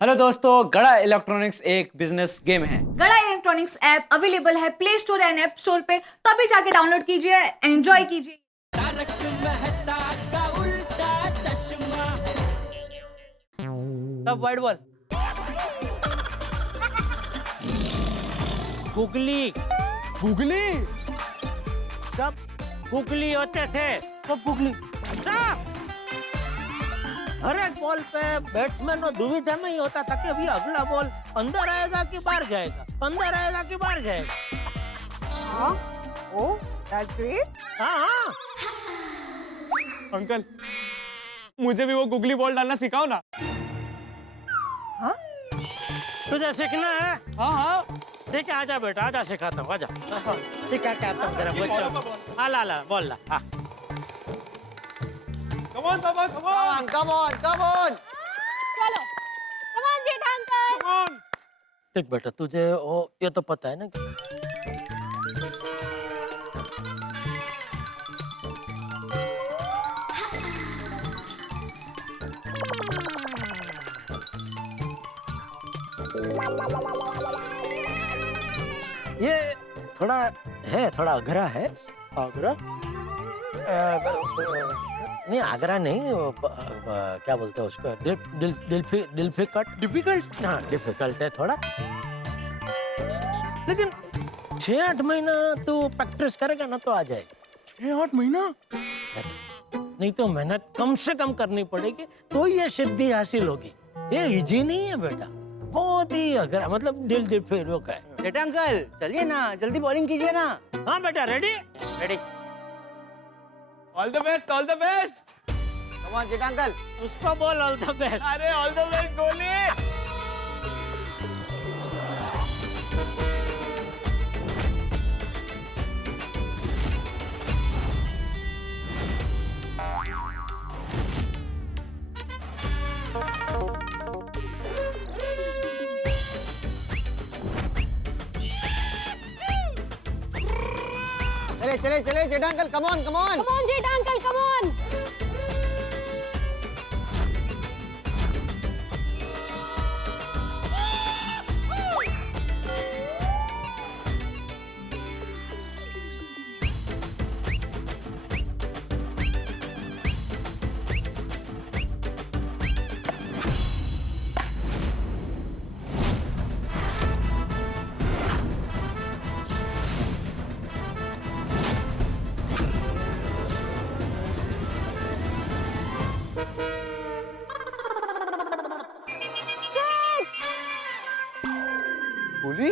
Hello दोस्तों, गड़ा electronics एक बिजनेस गेम है। गड़ा इलेक्ट्रॉनिक्स ऐप अवेलेबल है play store and app store पे, तो अभी जाके डाउनलोड कीजिए, एंजॉय कीजिए। सब वाइड बॉल। गुगली गुगली सब गुगली होते थे, सब गुगली। सब हर एक बॉल पे बैट्समैन और दुविधा में ही होता था कि अभी अगला बॉल अंदर आएगा कि बाहर जाएगा, अंदर आएगा कि बाहर जाएगा। ओह, दैट्स ग्रेट। हाँ। अंकल, मुझे भी वो गुगली बॉल डालना सिखाओ ना। तुझे सीखना है? हाँ हाँ। ठीक है, आजा बेटा, आजा सिखाता हूँ, आजा। सिखा के आता हूँ तेरा बच्चा। ला ला बोल ला। हाँ। Come on, come on, come on. Come on, come on. चलो, कम on Jeth uncle. Come on. देख बेटा, तुझे ये तो पता है ना कि ये थोड़ा अघरा है। आगरा? नहीं, आगरा नहीं, क्या बोलते हैं उसको, डिफिकल्ट। हाँ, डिफिकल्ट है थोड़ा, लेकिन 6-8 महीना तू प्रैक्टिस करेगा ना तो आ जाएगा। 6-8 महीना? नहीं तो मेहनत कम से कम करनी पड़ेगी तो ये सिद्धि हासिल होगी। ये इजी नहीं है बेटा, बहुत ही अघरा, मतलब डिफिकल्ट है। जेठा अंकल, चलिए ना, जल्दी बॉलिंग कीजिए ना। हाँ बेटा, ready? Ready. All the best, all the best. Come on, Jetha uncle. उसको बोल ऑल द बेस्ट। अरे all the best गोली। चले Jetha uncle, come on, come on. Come on Jeth uncle, come on. Goli?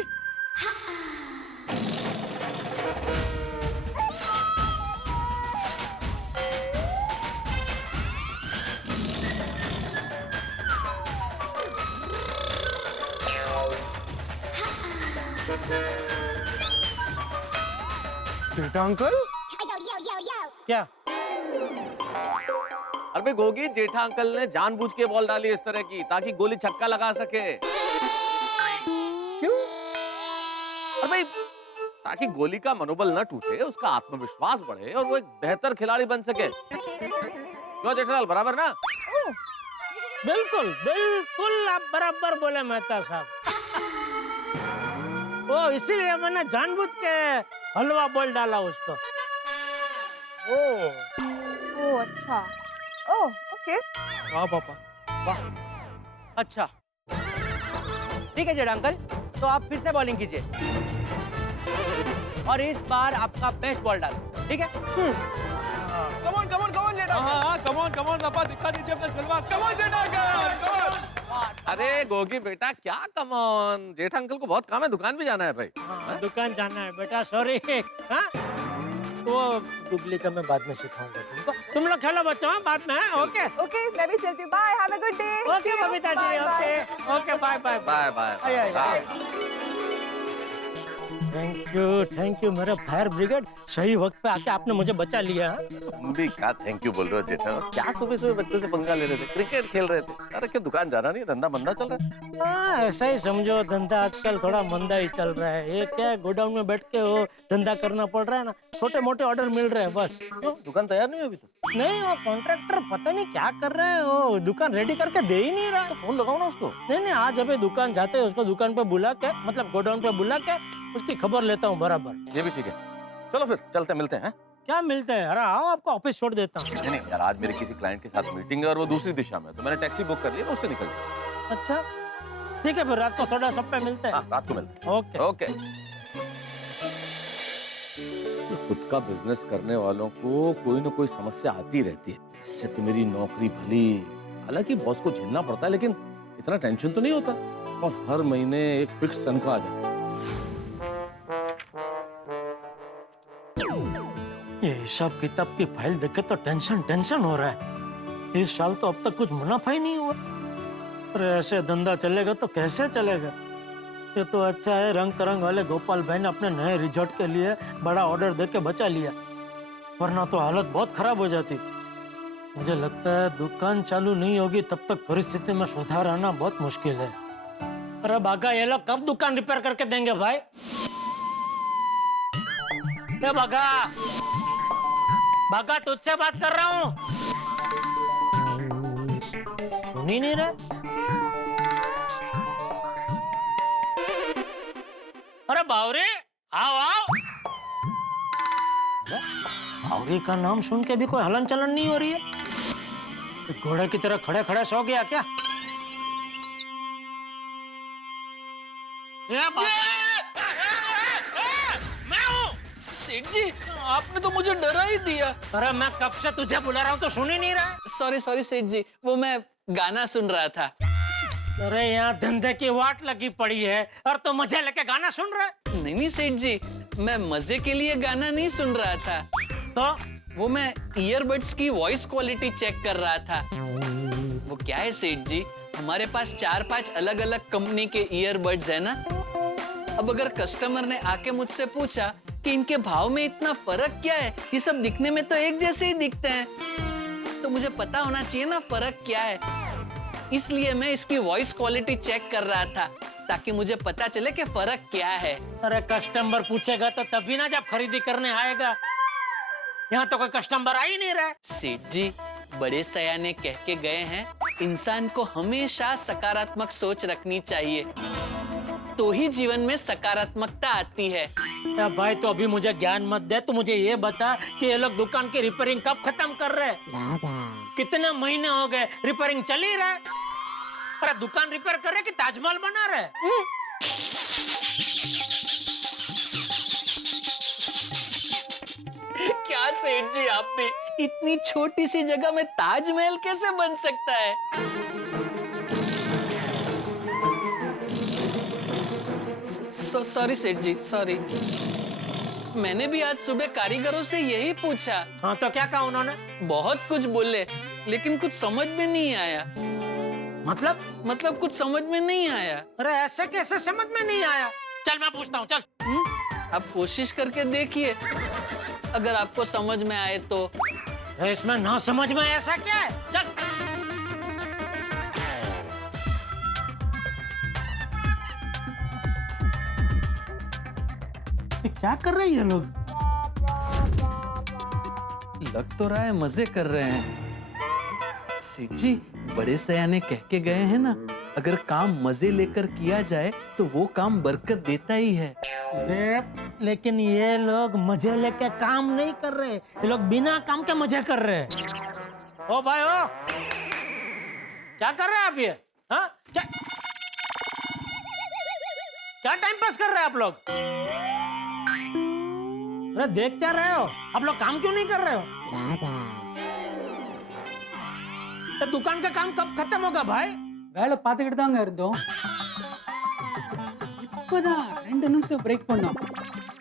Jetha uncle? क्या? अरे भाई गोगी, जेठा अंकल ने जानबूझ के बॉल डाली इस तरह की ताकि गोली छक्का लगा सके। क्यों? अरे भाई, ताकि गोली का मनोबल न टूटे, उसका आत्मविश्वास बढ़े और वो एक बेहतर खिलाड़ी बन सके। क्यों जेठालाल, बराबर ना? बिल्कुल बिल्कुल, आप बराबर बोले मेहता साहब। वो इसीलिए मैंने जानबूझ के हलवा बॉल डाला उसको। ओह अच्छा, ओह ओके। वाह पापा। अच्छा, ठीक है जेठा अंकल, तो आप फिर से बॉलिंग कीजिए और इस बार आपका बेस्ट बॉल डालो, ठीक है? Come on, come on, come on Jetha uncle. हाँ, come on, come on पापा, दिखा दीजिए अपना जलवा। Come on Jetha uncle, come on। अरे गोगी बेटा, क्या कमॉन, जेठा अंकल को बहुत काम है, दुकान भी जाना है भाई। हाँ, दुकान जाना है बेटा, सॉरी। हाँ? वो गुगली का मैं बाद में सिखाऊंगा तुमको। तुम लोग खेलो बच्चों, हाँ, बाद में। ओके ओके, मैं भी चलती हूँ, bye, have a good day. Okay Babita ji, okay okay, bye bye bye bye. Thank you मेरे फायर ब्रिगेड, सही वक्त पे आके आपने मुझे बचा लिया। तुम भी क्या थैंक यू बोल रहे हो जेठा? क्या सुबह सुबह बच्चों से पंगा ले रहे थे, क्रिकेट खेल रहे थे? अरे क्यों दुकान जाना नहीं, धंधा मंदा चल रहा है? हाँ, ऐसा ही समझो, धंधा आजकल थोड़ा मंदा ही चल रहा है। ये क्या है, गोडाउन में बैठ के वो धंधा करना पड़ रहा है ना, छोटे मोटे ऑर्डर मिल रहे हैं बस। क्यों दुकान तैयार नहीं हुई अभी तो? नहीं, वो कॉन्ट्रैक्टर पता नहीं क्या कर रहा है, वो दुकान रेडी करके दे ही नहीं रहा। तो फोन लगाओ ना उसको। नहीं, आज अभी दुकान जाते हैं, उसको दुकान पे बुला के, मतलब गोडाउन पे बुला के उसकी खबर लेता हूँ बराबर। ये भी ठीक है, चलो फिर चलते मिलते हैं। क्या मिलते हैं? अरे आओ, आपको ऑफिस छोड़ देता हूँ। नहीं नहीं यार, आज मेरे किसी क्लाइंट के साथ मीटिंग है और वो दूसरी दिशा में है, तो मैंने टैक्सी बुक कर लिया, मैं उससे निकल जाऊंगा। अच्छा ठीक है, फिर रात को सोडा शॉप पे मिलते हैं। हाँ, रात को मिलते ओके हैं। ओके। खुद का बिजनेस करने वालों को कोई ना कोई समस्या आती रहती है। इससे तो मेरी नौकरी भली, हालांकि बॉस को झेलना पड़ता है, लेकिन इतना टेंशन तो नहीं होता, और हर महीने एक फिक्स तनख्वाह आ जाती है। ये हिसाब किताब की फाइल देख के तो टेंशन हो रहा है। इस साल तो अब तक कुछ मुनाफा ही नहीं हुआ। अरे ऐसे धंधा चलेगा तो कैसे चलेगा? ये तो अच्छा है रंग तरंग वाले गोपाल भाई ने अपने नए रिजॉर्ट के लिए बड़ा ऑर्डर देके बचा लिया, वरना तो हालत बहुत खराब हो जाती। मुझे लगता है दुकान चालू नहीं होगी तब तक परिस्थिति में सुधार आना बहुत मुश्किल है। अरे बागा, ये लोग कब दुकान रिपेयर करके देंगे भाई? क्या बागा? बागा, तुझसे बात कर रहा हूँ। सुन ही नहीं रहा। अरे बावरे, आओ आओ। बावरे का नाम सुन के भी कोई हलन चलन नहीं हो रही है। घोड़े की तरह खड़े खड़े सो गया क्या? मैं हूँ। सेठ जी, आपने तो मुझे डरा ही दिया। अरे मैं कब से तुझे बुला रहा हूँ तो सुन ही नहीं रहा। सॉरी सेठ जी, वो मैं गाना सुन रहा था। अरे यहाँ धंधे की वाट लगी पड़ी है और तो मजे लेके गाना सुन रहा है। नहीं सेठ जी, मैं मजे के लिए गाना नहीं सुन रहा था, तो वो मैं ईयरबड्स की वॉइस क्वालिटी चेक कर रहा था। वो क्या है सेठ जी, हमारे पास 4-5 अलग अलग कंपनी के ईयरबड्स है ना। अब अगर कस्टमर ने आके मुझसे पूछा कि इनके भाव में इतना फर्क क्या है, ये सब दिखने में तो एक जैसे ही दिखते हैं, तो मुझे पता होना चाहिए ना फर्क क्या है। इसलिए मैं इसकी वॉइस क्वालिटी चेक कर रहा था ताकि मुझे पता चले कि फर्क क्या है। अरे कस्टमर पूछेगा तो तभी ना जब खरीदी करने आएगा। यहाँ तो कोई कस्टमर आ ही नहीं रहा है। सेठ जी, बड़े सयाने कह के गए हैं, इंसान को हमेशा सकारात्मक सोच रखनी चाहिए, तो ही जीवन में सकारात्मकता आती है। या भाई, तो अभी मुझे ज्ञान मत दे, तू मुझे ये बता कि ये लोग दुकान की रिपेयरिंग कब खत्म कर रहे हैं? कितने महीने हो गए रिपेयरिंग चल ही रहा है। अरे दुकान रिपेयर कर रहे कि ताजमहल बना रहे? क्या सेठ जी, आप भी इतनी छोटी सी जगह में ताजमहल कैसे बन सकता है? सॉरी सेठ जी, सॉरी। मैंने भी आज सुबह कारीगरों से यही पूछा। हाँ, तो क्या कहा उन्होंने? बहुत कुछ बोले, लेकिन कुछ समझ में नहीं आया। मतलब कुछ समझ में नहीं आया। अरे ऐसे कैसे समझ में नहीं आया? चल मैं पूछता हूँ, चल। आप कोशिश करके देखिए, अगर आपको समझ में आए तो। इसमें ना समझ में ऐसा क्या है? चल। क्या कर रहे हैं ये लोग? लग तो रहा है मजे कर रहे हैं। सेठ जी, बड़े सयाने कह के गए हैं ना, अगर काम मजे लेकर किया जाए तो वो काम बरकत देता ही है। अरे लेकिन ये लोग मजे लेके काम नहीं कर रहे, ये लोग बिना काम के मजे कर रहे हैं। ओ भाई ओ, क्या कर रहे हैं आप ये? हाँ, क्या टाइम पास कर रहे हैं आप लोग? अरे देख क्या रहे हो? आप लोग काम क्यों नहीं कर रहे हो? तो दुकान का काम कब खत्म होगा भाई? வேலை பார்த்துக்கிட்டு தாங்க இருந்தோம். இப்போதான் 2 நிமிஷம் பிரேக் பண்ணோம்.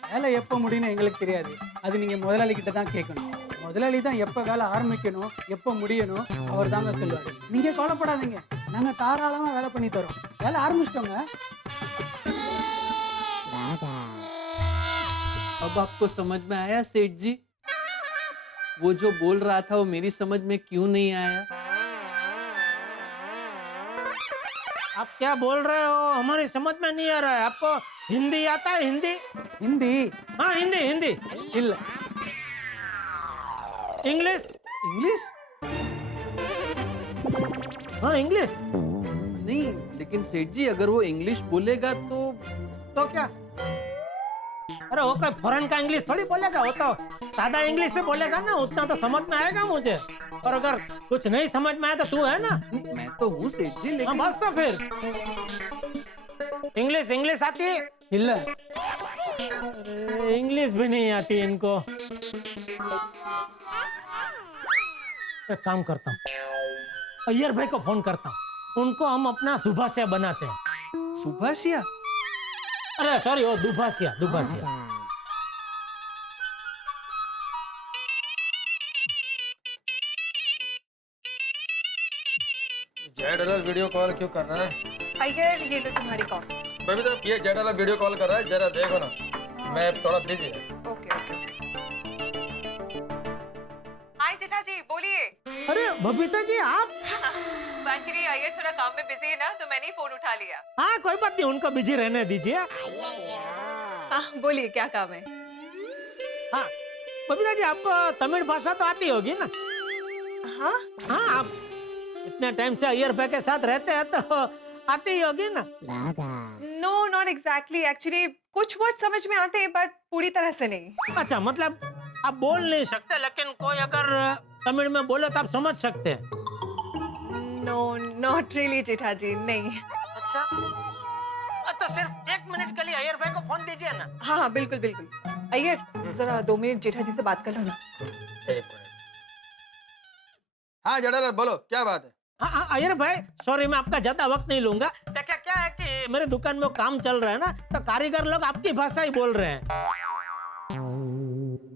வேலை எப்போ முடியும்னு எங்களுக்கு தெரியாது. அது நீங்க முதலாளி கிட்ட தான் கேட்கணும். முதலாளி தான் எப்போ வேலை ஆரம்பிக்கணும், எப்போ முடியணும் அவர் தாங்க சொல்லுவாரு. நீங்க கவலைப்படாதீங்க, நாங்க தாராளமா வேலை பண்ணி தரோம். வேலை ஆரம்பிச்சிட்டோங்க. अब आपको समझ में आया सेठ जी? वो जो बोल रहा था वो मेरी समझ में क्यों नहीं आया? आप क्या बोल रहे हो? हमारी समझ में नहीं आ रहा है। आपको हिंदी आता है? हिंदी? हिंदी हाँ, हिंदी हिंदी। இல்ல इंग्लिश? इंग्लिश? हाँ इंग्लिश। नहीं लेकिन सेठ जी अगर वो इंग्लिश बोलेगा तो क्या? अरे वो कोई फॉरेन का इंग्लिश थोड़ी बोलेगा, वो तो सादा इंग्लिश से बोलेगा ना, उतना तो समझ में आएगा मुझे। और अगर कुछ नहीं समझ में आया तो तू है ना। मैं तो हूँ सेठ जी हाँ लेकिन बस तो फिर इंग्लिश आती है? இல்ல अरे, इंग्लिश भी नहीं आती इनको। एक काम करता हूँ, अय्यर भाई को फोन करता हूँ, उनको हम अपना सुभाषिया बनाते हैं। सुभाषिया? अरे सॉरी, वो दुभाषिया दुभाषिया। जेठालाल वीडियो कॉल क्यों कर रहा है? अय्यर ये लो तुम्हारी कॉफी। बेबी तो ये जेठालाल वीडियो कॉल कर रहा है, जरा देखो ना। मैं थोड़ा बिजी है। Okay okay okay. Hi Jetha ji बोलिए। अरे बबीता जी आप? एक्चुअली अय्यर थोड़ा काम में बिजी है ना, तो मैंने ही फोन उठा लिया। हाँ कोई बात नहीं, उनको बिजी रहने दीजिए। हाँ बोलिए क्या काम है? हाँ बबीता जी आपको तमिल भाषा तो आती होगी ना? हाँ हाँ आप इतने टाइम से अय्यर भाई के साथ रहते हैं तो आती ही होगी ना? नो नॉट एग्जैक्टली, एक्चुअली कुछ वर्ड समझ में आते हैं बट पूरी तरह से नहीं। अच्छा मतलब आप बोल नहीं सकते, लेकिन कोई अगर तमिल में बोले तो आप समझ सकते हैं? नो नॉट रियली जेठा जी, नहीं। अच्छा तो सिर्फ 1 मिनट के लिए अय्यर भाई को फोन दीजिए ना। हाँ हाँ बिल्कुल बिल्कुल। अय्यर जरा 2 मिनट जेठा जी से बात कर लो ना। एक मिनट। हाँ जेठालाल बोलो, क्या बात है? हाँ अय्यर भाई सॉरी, मैं आपका ज्यादा वक्त नहीं लूंगा। देखिए क्या है कि मेरे दुकान में काम चल रहा है ना, तो कारीगर लोग आपकी भाषा ही बोल रहे हैं।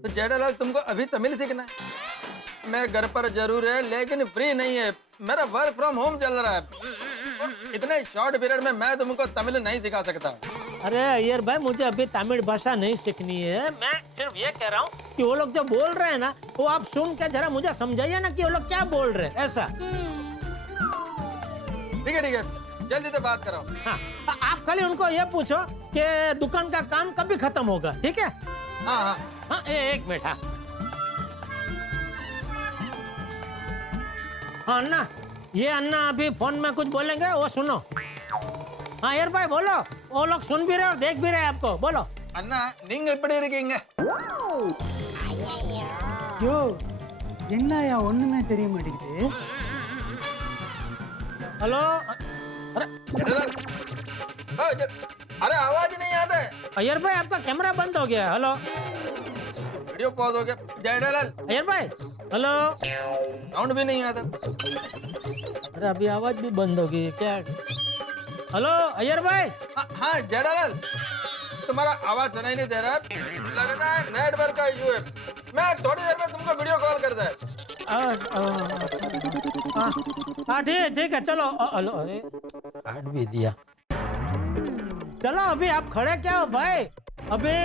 तो जेठालाल तुमको अभी तमिल सीखना है? मैं घर पर जरूर है लेकिन फ्री नहीं है, मेरा वर्क फ्रॉम होम चल रहा है और इतने शॉर्ट पीरियड में मैं तुमको तमिल नहीं सिखा सकता। अरे अय्यर भाई मुझे अभी तमिल भाषा नहीं सीखनी है, मैं सिर्फ ये कह रहा हूँ कि वो लोग जो बोल रहे हैं ना, वो आप सुन के जरा मुझे समझाइए ना कि वो लोग क्या बोल रहे हैं, ऐसा। ठीक है जल्दी से बात कराओ। हाँ आप खाली उनको ये पूछो कि दुकान का काम कभी खत्म होगा, ठीक है? हाँ हाँ हाँ एक मिनट। हाँ हाँ अन्ना, ये अन्ना अभी फोन में कुछ बोलेंगे, वो सुनो। हाँ अय्यर भाई बोलो, वो लोग सुन भी रहे और देख भी रहे आपको, बोलो। अन्ना நீங்க எப்படி இருக்கீங்க? யோ என்னயா ஒண்ணுமே தெரிய மாட்டேங்குது. हेलो अरे जेठालाल अरे आवाज नहीं आता है। अय्यर भाई आपका कैमरा बंद हो गया। हेलो वीडियो पॉज हो गया। जेठालाल अय्यर भाई हेलो। साउंड भी नहीं आता। अरे अभी आवाज भी बंद हो गई है क्या? हेलो अय्यर भाई। हाँ जेठालाल तुम्हारा आवाज सुनाई नहीं दे रहा है, लगता है नेटवर्क का इशू है। मैं थोड़ी देर में तुमको वीडियो कॉल करता है। हाँ ठीक है चलो। हेलो अरे काट भी दिया। चलो अभी आप खड़े क्या हो भाई? अभी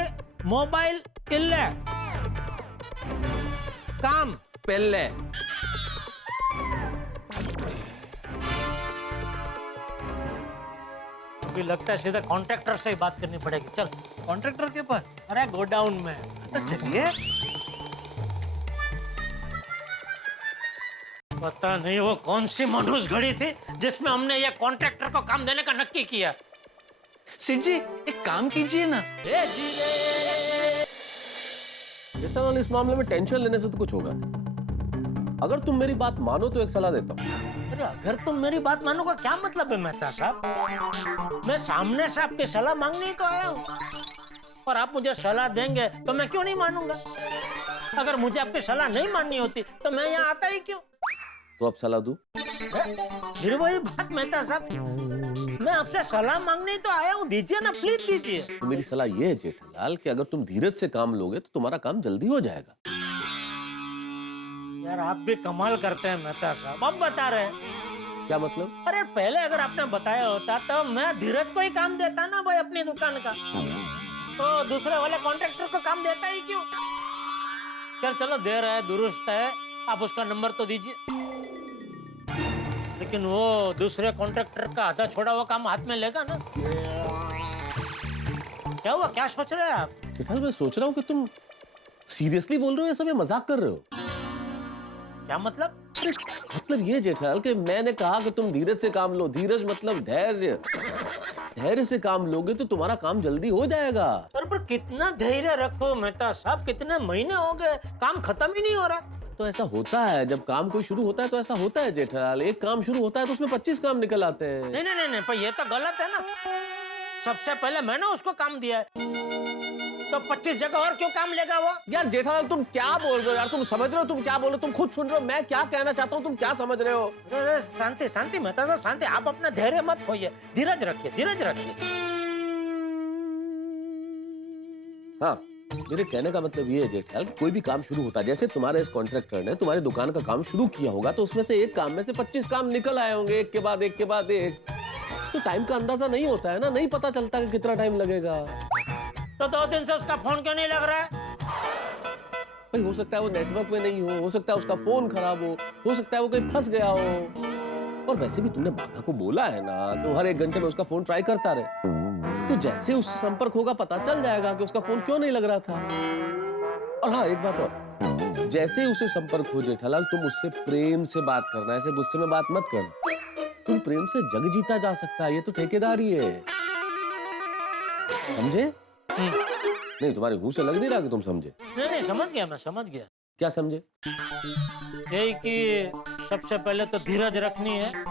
मोबाइल इल्ले काम पहले अभी लगता है सीधा कॉन्ट्रैक्टर से ही बात करनी पड़ेगी। चल कॉन्ट्रैक्टर के पास। अरे गोडाउन में। तो चलिए। पता नहीं वो कौन सी मनुष्य घड़ी थी जिसमें हमने ये कॉन्ट्रैक्टर को काम देने का नक्की किया। सेठ जी एक काम कीजिए ना। जेठालाल इस मामले में टेंशन लेने से तो कुछ होगा नहीं। अगर तुम मेरी बात मानो तो एक सलाह देता हूँ। अरे अगर तुम मेरी बात मानोगा क्या मतलब है मेहता साहब? मैं सामने से आपकी सलाह मांगने ही तो आया हूँ, और आप मुझे सलाह देंगे तो मैं क्यों नहीं मानूंगा? अगर मुझे आपकी सलाह नहीं माननी होती तो मैं यहाँ आता ही क्यों? तो अब सलाह दूं? फिर वही बात मेहता साहब, मैं आपसे सलाह मांगने ही तो आया हूँ, दीजिए ना प्लीज दीजिए। तो मेरी सलाह ये है जेठालाल कि अगर तुम धीरज से काम लोगे तो तुम्हारा काम जल्दी हो जाएगा। यार आप भी कमाल करते हैं मेहता साहब, अब बता रहे हैं। क्या मतलब? अरे पहले अगर आपने बताया होता तो मैं धीरज को ही काम देता ना भाई अपनी दुकान का, तो दूसरे वाले कॉन्ट्रैक्टर को काम देता ही क्यों? यार चलो दे रहा है दुरुस्त है, आप उसका नंबर तो दीजिए। लेकिन वो दूसरे कॉन्ट्रैक्टर का आधा छोड़ा हुआ काम हाथ में लेगा ना? क्या हुआ, क्या सोच रहे हैं आप? जेठालाल मैं सोच रहा हूँ कि तुम सीरियसली बोल रहे हो या सब ये मजाक कर रहे हो? क्या मतलब? मतलब ये जेठालाल कि मैंने कहा कि तुम धीरज से काम लो। धीरज मतलब धैर्य। धैर्य से काम लोगे तो तुम्हारा काम जल्दी हो जाएगा। पर कितना धैर्य रखो मेहता साहब, कितने महीने हो गए काम खत्म ही नहीं हो रहा। तो ऐसा होता है, जब काम कोई शुरू होता है तो ऐसा होता है जेठालाल। एक काम शुरू होता है तो उसमें 25 काम निकल आते हैं। नहीं नहीं नहीं, पर ये तो गलत है ना। सबसे पहले मैंने उसको काम दिया है, तो 25 जगह और क्यों काम लेगा वो? यार जेठालाल तुम क्या बोल रहे हो यार? तुम समझ रहे हो तुम क्या बोल रहे हो? तुम खुद सुन रहे हो मैं क्या कहना चाहता हूँ? तुम क्या समझ रहे हो? अरे शांति शांति मेहता साहब, शांति। आप अपना धैर्य मत खोइए, धीरज रखिए, धीरज रखिए। हाँ, मेरे कहने का मतलब ये है जेठालाल, कोई भी काम शुरू होता है, जैसे तुम्हारे इस कॉन्ट्रैक्टर ने तुम्हारी दुकान का काम शुरू किया होगा, तो उसमें से एक काम में से 25 काम निकल आए होंगे, एक के बाद एक के बाद एक। तो टाइम का अंदाजा नहीं होता है ना, नहीं पता चलता कि कितना टाइम लगेगा। तो 2 दिन से उसका फोन क्यों नहीं लग रहा है? भाई हो सकता है वो नेटवर्क में नहीं हो सकता है उसका फोन खराब हो सकता है वो कहीं फंस गया हो। और वैसे भी तुमने बाघा को बोला है ना, तो हर 1 घंटे में उसका फोन ट्राई करता रहे। तो जैसे उससे संपर्क होगा पता चल जाएगा कि उसका फोन क्यों नहीं लग रहा था। और हाँ, एक बात और, जैसे उसे संपर्क हो जेठालाल, तुम उससे प्रेम से बात करना, ऐसे गुस्से में बात मत करना। तुम प्रेम से जग जीता जा सकता है, ये तो ठेकेदारी है, समझे? नहीं, तुम्हारे मुंह से लग नहीं रहा कि तुम समझे। नहीं नहीं, समझ गया, मैं समझ गया। क्या समझे? यही कि सबसे पहले तो धीरज रखनी है,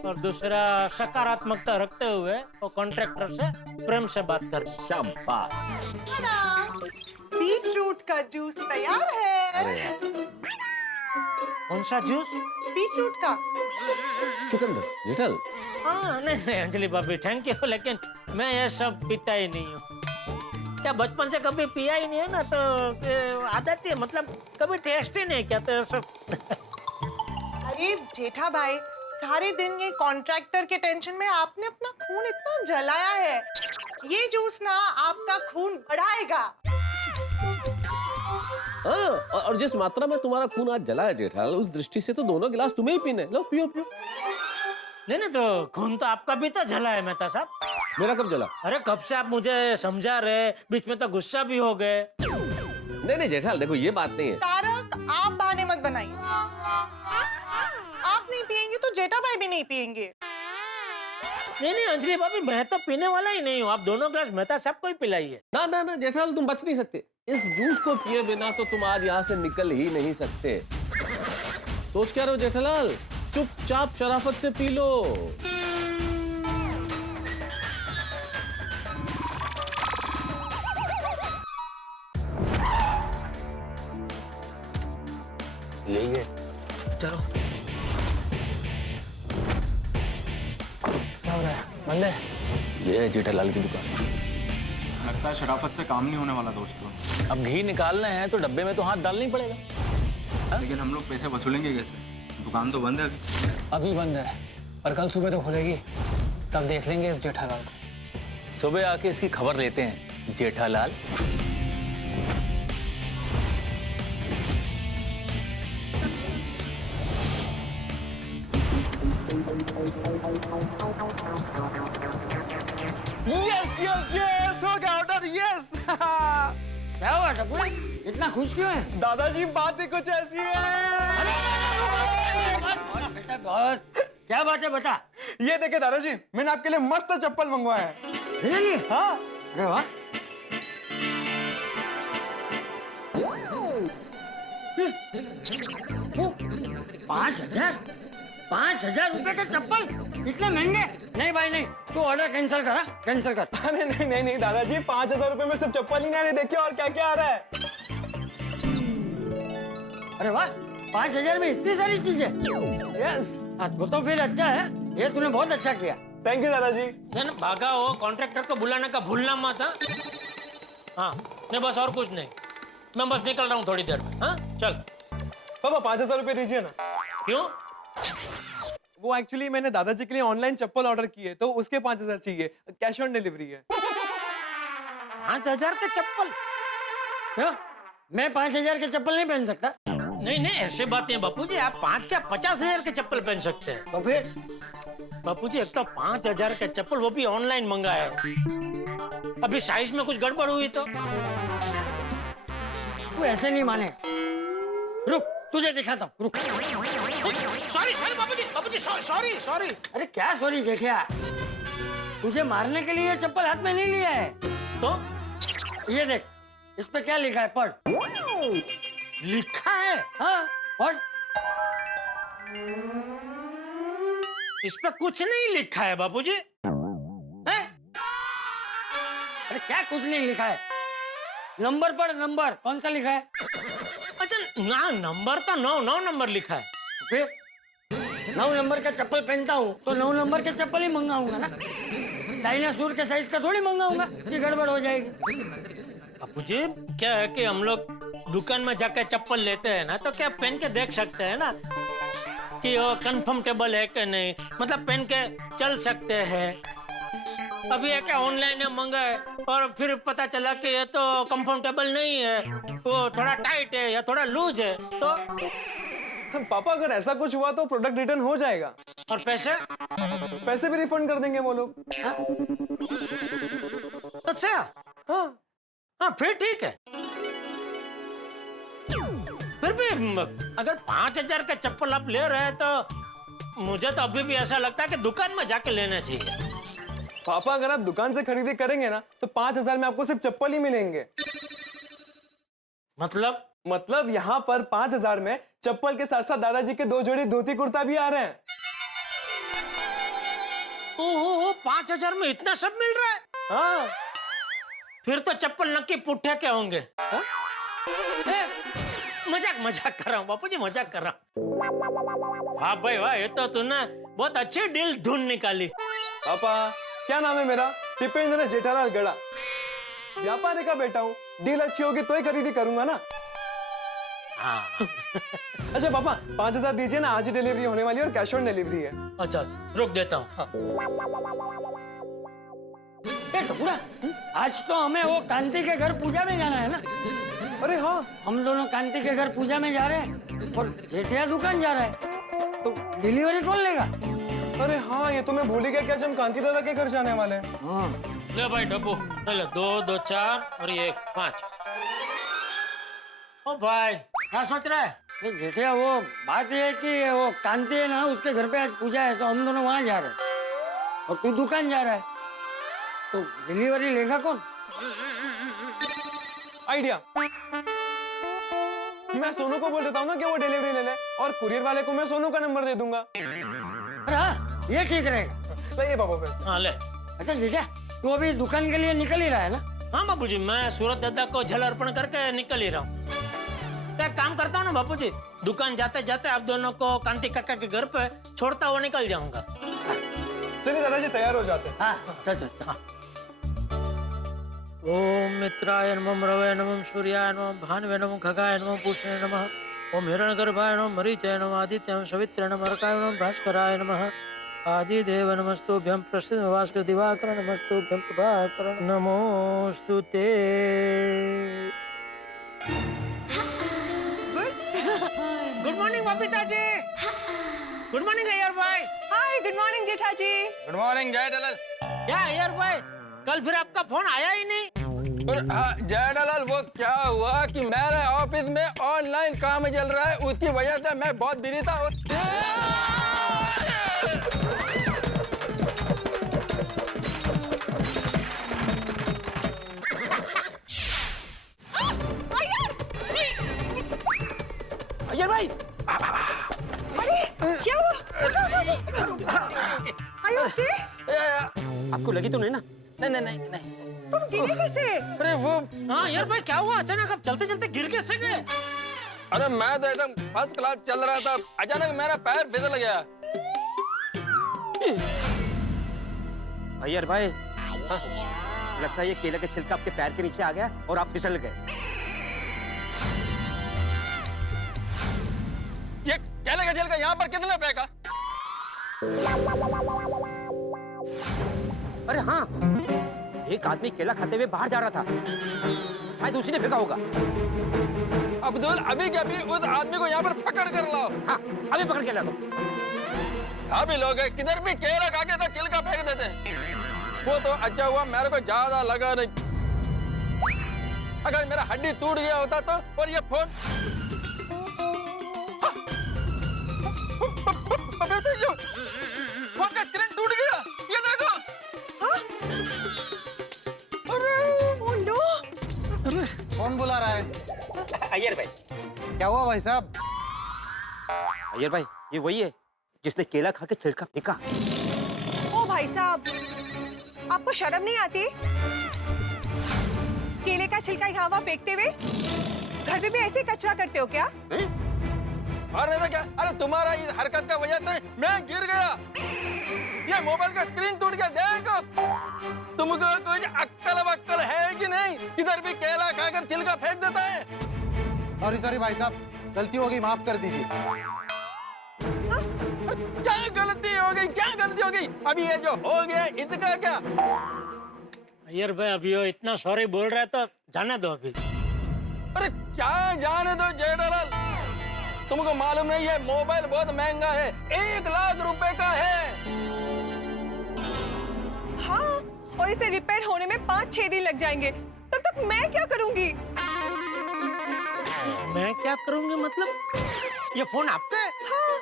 और दूसरा सकारात्मकता रखते हुए वो कॉन्ट्रैक्टर से प्रेम से बात करनी। क्या बात! बीटरूट का जूस तैयार है। अरे यार, कौन सा जूस? बीटरूट का। चुकंदर जेठालाल। हाँ, नहीं नहीं अंजलि भाभी, थैंक यू, लेकिन मैं ये सब पीता ही नहीं हूँ। क्या बचपन से कभी पिया ही नहीं है ना, तो आदत ही है, मतलब कभी टेस्ट ही नहीं किया, तो सब। अरे जेठा भाई, सारे दिन ये कॉन्ट्रैक्टर के टेंशन में आपने अपना खून इतना जलाया है। ये जूस ना आपका खून बढ़ाएगा। हाँ, और जिस मात्रा में तुम्हारा खून आज जला है जेठालाल, उस दृष्टि से तो दोनों गिलास तुम्हें ही पीने। लो पियो पियो। नहीं नहीं, तो खून तो आपका भी तो जला है मेहता साहब। मेरा कब जला? अरे कब से आप मुझे समझा रहे, बीच में तो गुस्सा भी हो गए। नहीं नहीं जेठालाल, देखो ये बात नहीं है। तारक, आप बहाने मत बनाइए। आप नहीं पियेंगे तो जेठा भाई भी नहीं पियेंगे। नहीं नहीं अंजलि भाभी, मैं तो पीने वाला ही नहीं हूँ। आप दोनों ग्लास मेहता साहब को ही पिलाइए। ना ना ना जेठालाल, तुम बच नहीं सकते। इस जूस को पिए बिना तो तुम आज यहाँ से निकल ही नहीं सकते। सोच क्या रहे हो जेठालाल? चुपचाप शराफत से पी लो। यही है, चलो। क्या हो रहा है? बंद है? ये है जेठालाल की दुकान। लगता है शराफत से काम नहीं होने वाला दोस्तों। अब घी निकालना है तो डब्बे में तो हाथ डालना ही पड़ेगा। लेकिन हम लोग पैसे वसूलेंगे कैसे? दुकान तो बंद है अभी। अभी बंद है, पर कल सुबह तो खुलेगी, तब देख लेंगे इस जेठालाल को। सुबह आके इसकी खबर लेते हैं जेठालाल। यस यस यस, हो गया ऑर्डर, यस। क्या हुआ टप्पू? इतना खुश क्यों है? दादाजी बात ही कुछ ऐसी है। बेटा बॉस, क्या बात है बता। ये देखिए दादाजी, मैंने आपके लिए मस्त चप्पल मंगवाया है। मेरे लिए? हाँ। अरे वाह। ओ, 5,000 रुपए का चप्पल? इतने महंगे? नहीं भाई नहीं, तू ऑर्डर कैंसिल करा, कैंसिल कर। अरे नहीं नहीं नहीं दादाजी, 5,000 रुपए में सिर्फ चप्पल ही नहीं आ रही, देखिए और क्या क्या आ रहा है। अरे वाह, 5,000 में इतनी सारी चीजें। यस, वो तो फिर अच्छा है, ये तूने बहुत अच्छा किया। थैंक यू दादाजी। नहीं भागा हो, कॉन्ट्रैक्टर को बुलाने का भूलना मत। हाँ नहीं, बस और कुछ नहीं, मैं बस निकल रहा हूँ थोड़ी देर में। हाँ चल। पापा 5,000 रुपए दीजिए ना। क्यों? वो एक्चुअली मैंने दादाजी के लिए ऑनलाइन चप्पल ऑर्डर की है, तो उसके 5,000 चाहिए, कैश ऑन डिलीवरी है। 5,000 के चप्पल? क्यों? मैं 5,000 के चप्पल नहीं पहन सकता? नहीं नहीं, ऐसे बातें हैं बापूजी, आप 5 क्या 50,000 के चप्पल पहन सकते हैं। तो फिर बापूजी, एक तो 5,000 के चप्पल, वो भी ऑनलाइन मंगाया है। अभी साइज में कुछ गड़बड़ हुई तो? तू ऐसे नहीं माने। रुक, तुझे दिखाता हूँ, रुक। सॉरी सॉरी बापूजी सॉरी सॉरी। अरे क्या सॉरी जेठिया, तुझे मारने के लिए चप्पल हाथ में नहीं लिया है। तो ये देख, इस पे क्या लिखा है, पढ़। लिखा है? हाँ पढ़। इस पे कुछ नहीं लिखा है बापूजी। हैं? अरे क्या कुछ नहीं लिखा है, नंबर पढ़, नंबर कौन सा लिखा है? अच्छा ना, नंबर तो 9 नंबर लिखा है। फिर 9 नंबर का चप्पल पहनता हूँ तो 9 नंबर के चप्पल ही मंगाऊंगा ना, डायनासोर के साइज का थोड़ी मंगाऊंगा, ये गड़बड़ हो जाएगी। बापूजी क्या है कि हम लोग दुकान में जाकर चप्पल लेते हैं ना, तो क्या पहन के देख सकते हैं ना कि वो कंफर्टेबल है कि नहीं, मतलब पहन के चल सकते हैं। अभी है क्या ऑनलाइन मंगाए और फिर पता चला कि ये तो कंफर्टेबल नहीं है, वो थोड़ा टाइट है या थोड़ा लूज है, तो पापा अगर ऐसा कुछ हुआ तो प्रोडक्ट रिटर्न हो जाएगा। और पैसे? पैसे भी रिफंड कर देंगे वो लोग। अच्छा हाँ हाँ फिर ठीक है। फिर भी अगर 5000 का चप्पल आप ले रहे हैं तो मुझे तो अभी भी ऐसा लगता है कि दुकान में जाके लेना चाहिए। पापा अगर आप दुकान से खरीदी करेंगे ना तो 5000 में आपको सिर्फ चप्पल ही मिलेंगे। मतलब यहाँ पर 5000 में चप्पल के साथ साथ दादाजी के 2 जोड़ी धोती कुर्ता भी आ रहे हैं। ओहो 5000 में इतना सब मिल रहा है? हाँ फिर तो चप्पल नक्की पुट्ठे के होंगे। हाँ? मजाक कर रहा हूँ बापूजी, मजाक कर रहा हूँ। वाह भाई वाह, ये तो तूने बहुत अच्छी डील ढूंढ निकाली। पापा क्या नाम है मेरा? टिपेंद्र जेठालाल गड़ा। व्यापारी का बेटा हूँ, डील अच्छी होगी तो ही खरीदी करूंगा ना। हाँ। अच्छा पापा 5000 दीजिए ना, आज ही डिलीवरी होने वाली है और कैश ऑन डिलीवरी है। अच्छा रुक देता हूँ। हाँ। टुकड़ा, आज तो हमें वो कांति के घर पूजा में जाना है ना। अरे हाँ, हम दोनों कांति के घर पूजा में जा रहे हैं और जेठिया दुकान जा रहा है, तो डिलीवरी कौन लेगा? अरे हाँ ये तो मैं भूल ही गया कि आज हम कांति दादा के घर जाने वाले हैं। हाँ। ले भाई डब्बू, ले 2 2 4 और ये 5। ओ भाई क्या सोच रहा है? जेठिया वो बात ये है कि वो कांति है ना, उसके घर पे आज पूजा है तो हम दोनों वहां जा रहे हैं और तू दुकान जा रहा है, तो डिलीवरी लेगा कौन? आइडिया, मैं सोनू को बोल देता हूँ ना कि वो डिलीवरी ले ले और कुरियर वाले को मैं सोनू का नंबर दे दूंगा। अरे हाँ ये ठीक रहेगा। ये पापा पैसे। हाँ ले। अच्छा जेठिया तू अभी दुकान के लिए निकल ही रहा है ना? हाँ बापूजी, मैं सूरत दादा को जल अर्पण करके निकल ही रहा हूँ। तो एक काम करता हूँ ना बापूजी, दुकान जाते जाते आप दोनों को कांति काका के घर पे छोड़ता हुआ निकल जाऊंगा। चलिए दादाजी तैयार हो जाते हैं। हाँ चल। ओम मित्राय नमः रवये नमः सूर्याय नमः भानवे नमः खगाय नमः पूषणे नमः ओम हिरण्यगर्भाय नमः मरीचाय नमः आदित्याय शवित्रे नमः अर्काय नमः भास्कराय नमः आदिदेव नमस्तुभ्यं प्रसिद्ध भास्कर दिवाकर नमस्तुभ्यं प्रभाकर नमोस्तुते। Good morning Babita ji. Good morning Iyer भाई। Hi, good morning Jetha ji. Good morning Jethalal. क्या अय्यर भाई, कल फिर आपका फोन आया ही नहीं। और जेठालाल वो क्या हुआ कि मेरे ऑफिस में ऑनलाइन काम चल रहा है, उसकी वजह से मैं बहुत बिजी था। अय्यर भाई, अरे क्या हुआ? Are you okay? आपको लगी तो नहीं ना? नहीं। तुम गिरे कैसे? अरे वो हाँ यार भाई क्या हुआ अचानक, आप चलते चलते गिर कैसे गए? अरे मैं तो एकदम फर्स्ट क्लास चल रहा था, अचानक मेरा पैर फिसल गया। अय्यर भाई, हाँ, लगता है ये केले का छिलका आपके पैर के नीचे आ गया और आप फिसल गए। ये केले का छिलका यहाँ पर किसने फेंका? अरे हाँ, एक आदमी केला खाते हुए बाहर जा रहा था, शायद उसी ने फेंका होगा। अब्दुल अभी के अभी उस आदमी को यहाँ पर पकड़ कर लाओ। हाँ अभी पकड़ के ला दो। अभी लोग हैं, किधर भी केला खा के तो छिलका फेंक देते हैं। वो तो अच्छा हुआ मेरे को ज्यादा लगा नहीं, अगर मेरा हड्डी टूट गया होता तो। और ये फोन देखो फोन का स्क्रीन टूट गया, ये देखो। अरे ओह नो। कौन बुला रहा है? अय्यर भाई। क्या हुआ भाई साहब? अय्यर भाई, ये वही है जिसने केला खा के छिलका फेंका। ओ भाई साहब, आपको शर्म नहीं आती? केले का छिलका यहाँ वहाँ फेंकते हुए घर पे भी ऐसे कचरा करते हो क्या? और नहीं तो क्या? अरे तुम्हारा इस हरकत का वजह से मैं गिर गया, ये मोबाइल का स्क्रीन टूट गया। देखो तुमको कुछ अक्कल वक्कल है कि नहीं? किधर भी केला खाकर छिलका फेंक देता है। सॉरी सॉरी भाई साहब, गलती हो गई, माफ कर दीजिए। क्या गलती हो गई? क्या गलती हो गई? अभी ये जो हो गया इनका क्या? अय्यर भाई अभी वो इतना सॉरी बोल रहा है तो जाने दो अभी। अरे क्या जाने दो जेठालाल, तुमको मालूम नहीं है मोबाइल बहुत महंगा है, 1 लाख रुपए का है। हाँ, और इसे रिपेयर होने में 5-6 दिन लग जाएंगे। तब तक मैं क्या करूंगी? मैं क्या करूंगी मतलब? ये फोन आपका है? हाँ।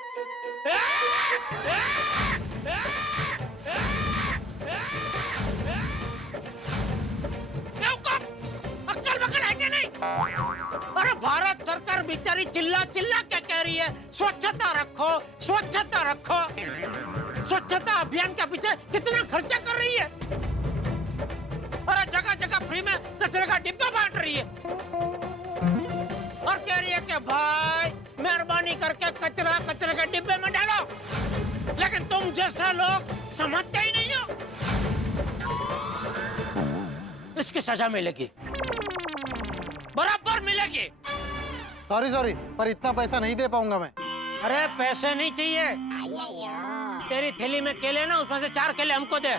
अक्कल बकल है क्या नहीं? अरे भारत सरकार बेचारी चिल्ला चिल्ला क्या कह रही है? स्वच्छता रखो, स्वच्छता रखो। स्वच्छता अभियान के पीछे कितना खर्चा कर रही है? अरे जगह जगह फ्री में कचरे का डिब्बा बांट रही है और कह रही है कि भाई मेहरबानी करके कचरा कचरे के डिब्बे में डालो, लेकिन तुम जैसा लोग समझते ही नहीं हो। इसकी सजा मिलेगी, बराबर मिलेगी। सॉरी सॉरी, पर इतना पैसा नहीं दे पाऊंगा मैं। अरे पैसे नहीं चाहिए, तेरी थैली में केले ना, उसमें से 4 केले हमको दे।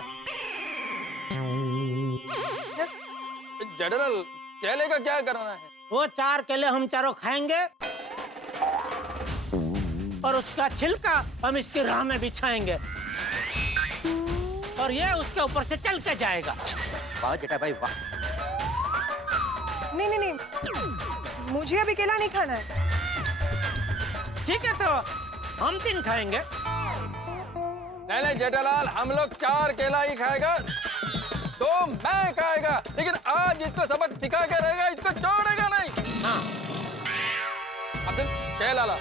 जनरल केले का क्या करना है? वो 4 केले हम चारों खाएंगे और उसका छिलका हम इसकी राह में बिछाएंगे और ये उसके ऊपर से चल के जाएगा। वाह जेठा भाई वाह। नहीं नहीं नहीं, मुझे अभी केला नहीं खाना है। ठीक है तो हम 3 खाएंगे। नहीं जेठालाल, हम लोग 4 केला ही खाएगा, 2 मैं खाएगा, लेकिन आज इसको सबक सिखा के रहेगा, इसको छोड़ेगा नहीं। हाँ। अब्दुल केला ला।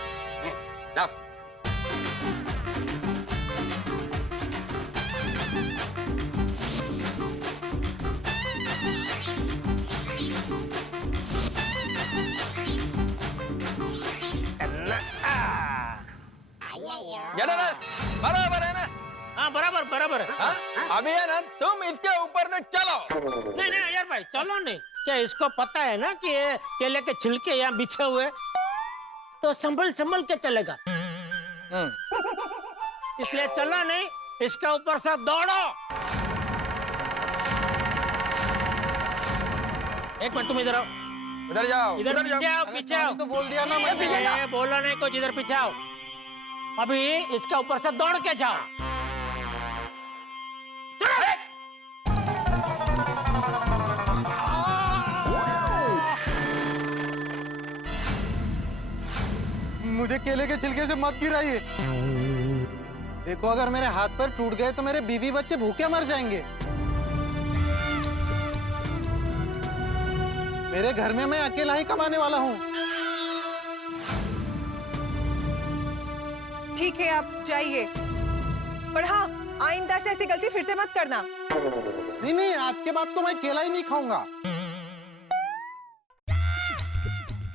जेठालाल बराबर है ना? हाँ बराबर बराबर है। हाँ? अभी है ना, तुम इसके ऊपर से चलो। नहीं नहीं यार भाई चलो नहीं, क्या इसको पता है ना कि ये केले के छिलके यहाँ बिछे हुए, तो संभल संभल के चलेगा। इसलिए चलो नहीं, इसके ऊपर से दौड़ो। 1 मिनट तुम इधर आओ, इधर जाओ, इधर पीछे आओ, पीछे आओ। तो बोल दिया ना मैंने। बोलो नहीं कुछ, इधर पीछे आओ। अभी इसके ऊपर से दौड़ के जाओ। मुझे केले के छिलके से मत गिराइए। देखो अगर मेरे हाथ पैर टूट गए तो मेरे बीवी बच्चे भूखे मर जाएंगे। मेरे घर में मैं अकेला ही कमाने वाला हूँ। ठीक है आप जाइए, पर हाँ आइंदा से ऐसी गलती फिर से मत करना। नहीं नहीं, आज के बाद तो मैं केला ही नहीं खाऊंगा।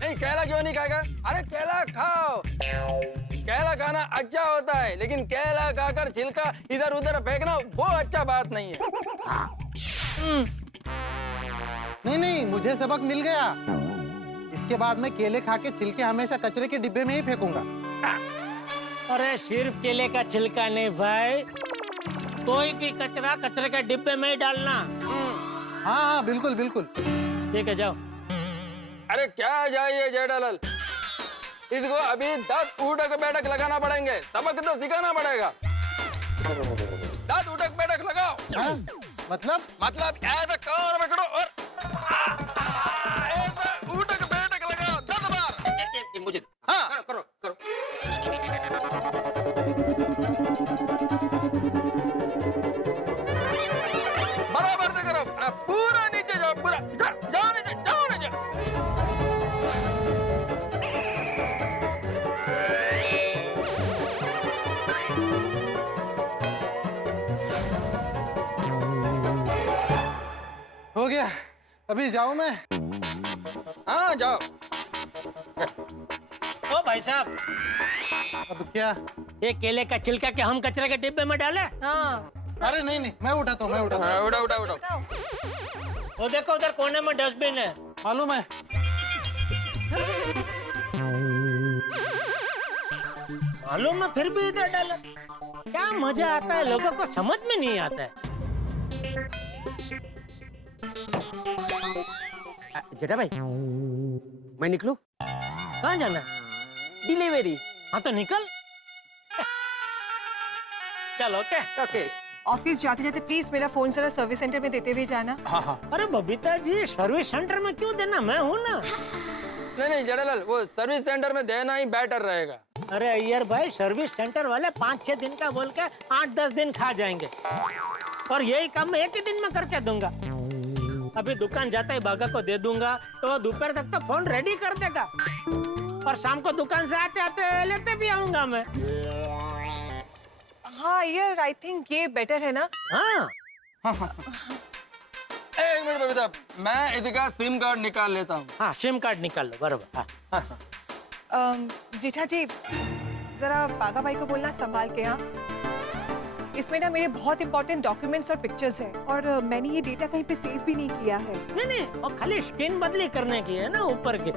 नहीं केला क्यों नहीं खाएगा? अरे केला खाओ, केला खाना अच्छा होता है, लेकिन केला खाकर छिलका इधर उधर फेंकना वो अच्छा बात नहीं है। नहीं नहीं, मुझे सबक मिल गया। इसके बाद मैं केले खा के छिलके हमेशा कचरे के डिब्बे में ही फेंकूंगा। अरे सिर्फ केले का छिलका नहीं भाई, कोई भी कचरा कचरे के डिब्बे में ही डालना। हाँ हाँ बिल्कुल बिल्कुल। ठीक है जाओ। अरे क्या जाइए जेठालाल, इसको अभी 10 उठक बैठक लगाना पड़ेंगे, सबक तो सिखाना पड़ेगा। 10 उठक बैठक लगाओ। हाँ? मतलब ऐसा कान पकड़ो और ऐसा उठक बैठक लगाओ 10 बार। मुझे हाँ करो करो करो। गया, अभी जाऊं मैं? हाँ जाओ। ओ भाई साहब, अब क्या? ये केले का छिलका के हम कचरे के डिब्बे में डाले? हाँ अरे नहीं नहीं, मैं उठाता हूँ, मैं उठाता हूँ। हाँ, उठाओ उठाओ उठाओ। वो देखो उधर कोने में डस्टबिन है। मालूम है। मालूम है फिर भी इधर डाला। क्या मजा आता है, लोगों को समझ में नहीं आता है। जेठा भाई, मैं निकलूं? कहाँ जाना? डिलीवरी। हाँ तो निकल। चल ओके। ओके। ऑफिस जाते जाते प्लीज मेरा फोन जरा सर्विस सेंटर में देते हुए जाना। अरे बबीता जी, सर्विस सेंटर में क्यों देना, मैं हूँ ना। नहीं नहीं जेठालाल, वो सर्विस सेंटर में देना ही बेटर रहेगा। अरे अय्यर भाई, सर्विस सेंटर वाले 5-6 दिन का बोल के 8-10 दिन खा जाएंगे, और यही काम मैं एक ही दिन में करके दूंगा। अभी दुकान जाता ही बागा को दे दूंगा तो वो दोपहर तक तो फोन रेडी कर देगा, और शाम को दुकान से आते आते लेते भी आऊंगा मैं। हाँ यार, आई थिंक ये बेटर है ना। हाँ एक मिनट बबीता, मैं इसका सिम कार्ड निकाल लेता हूँ। हाँ, सिम कार्ड निकाल लो, बराबर। हाँ। जेठा जी, जरा बागा भाई को बोलना संभाल के। हाँ, इसमें ना मेरे बहुत इंपॉर्टेंट डॉक्यूमेंट्स और पिक्चर्स हैं, और मैंने ये डेटा कहीं पे सेव भी नहीं किया है। नहीं, और खाली स्क्रीन बदली करने की है ना ऊपर की,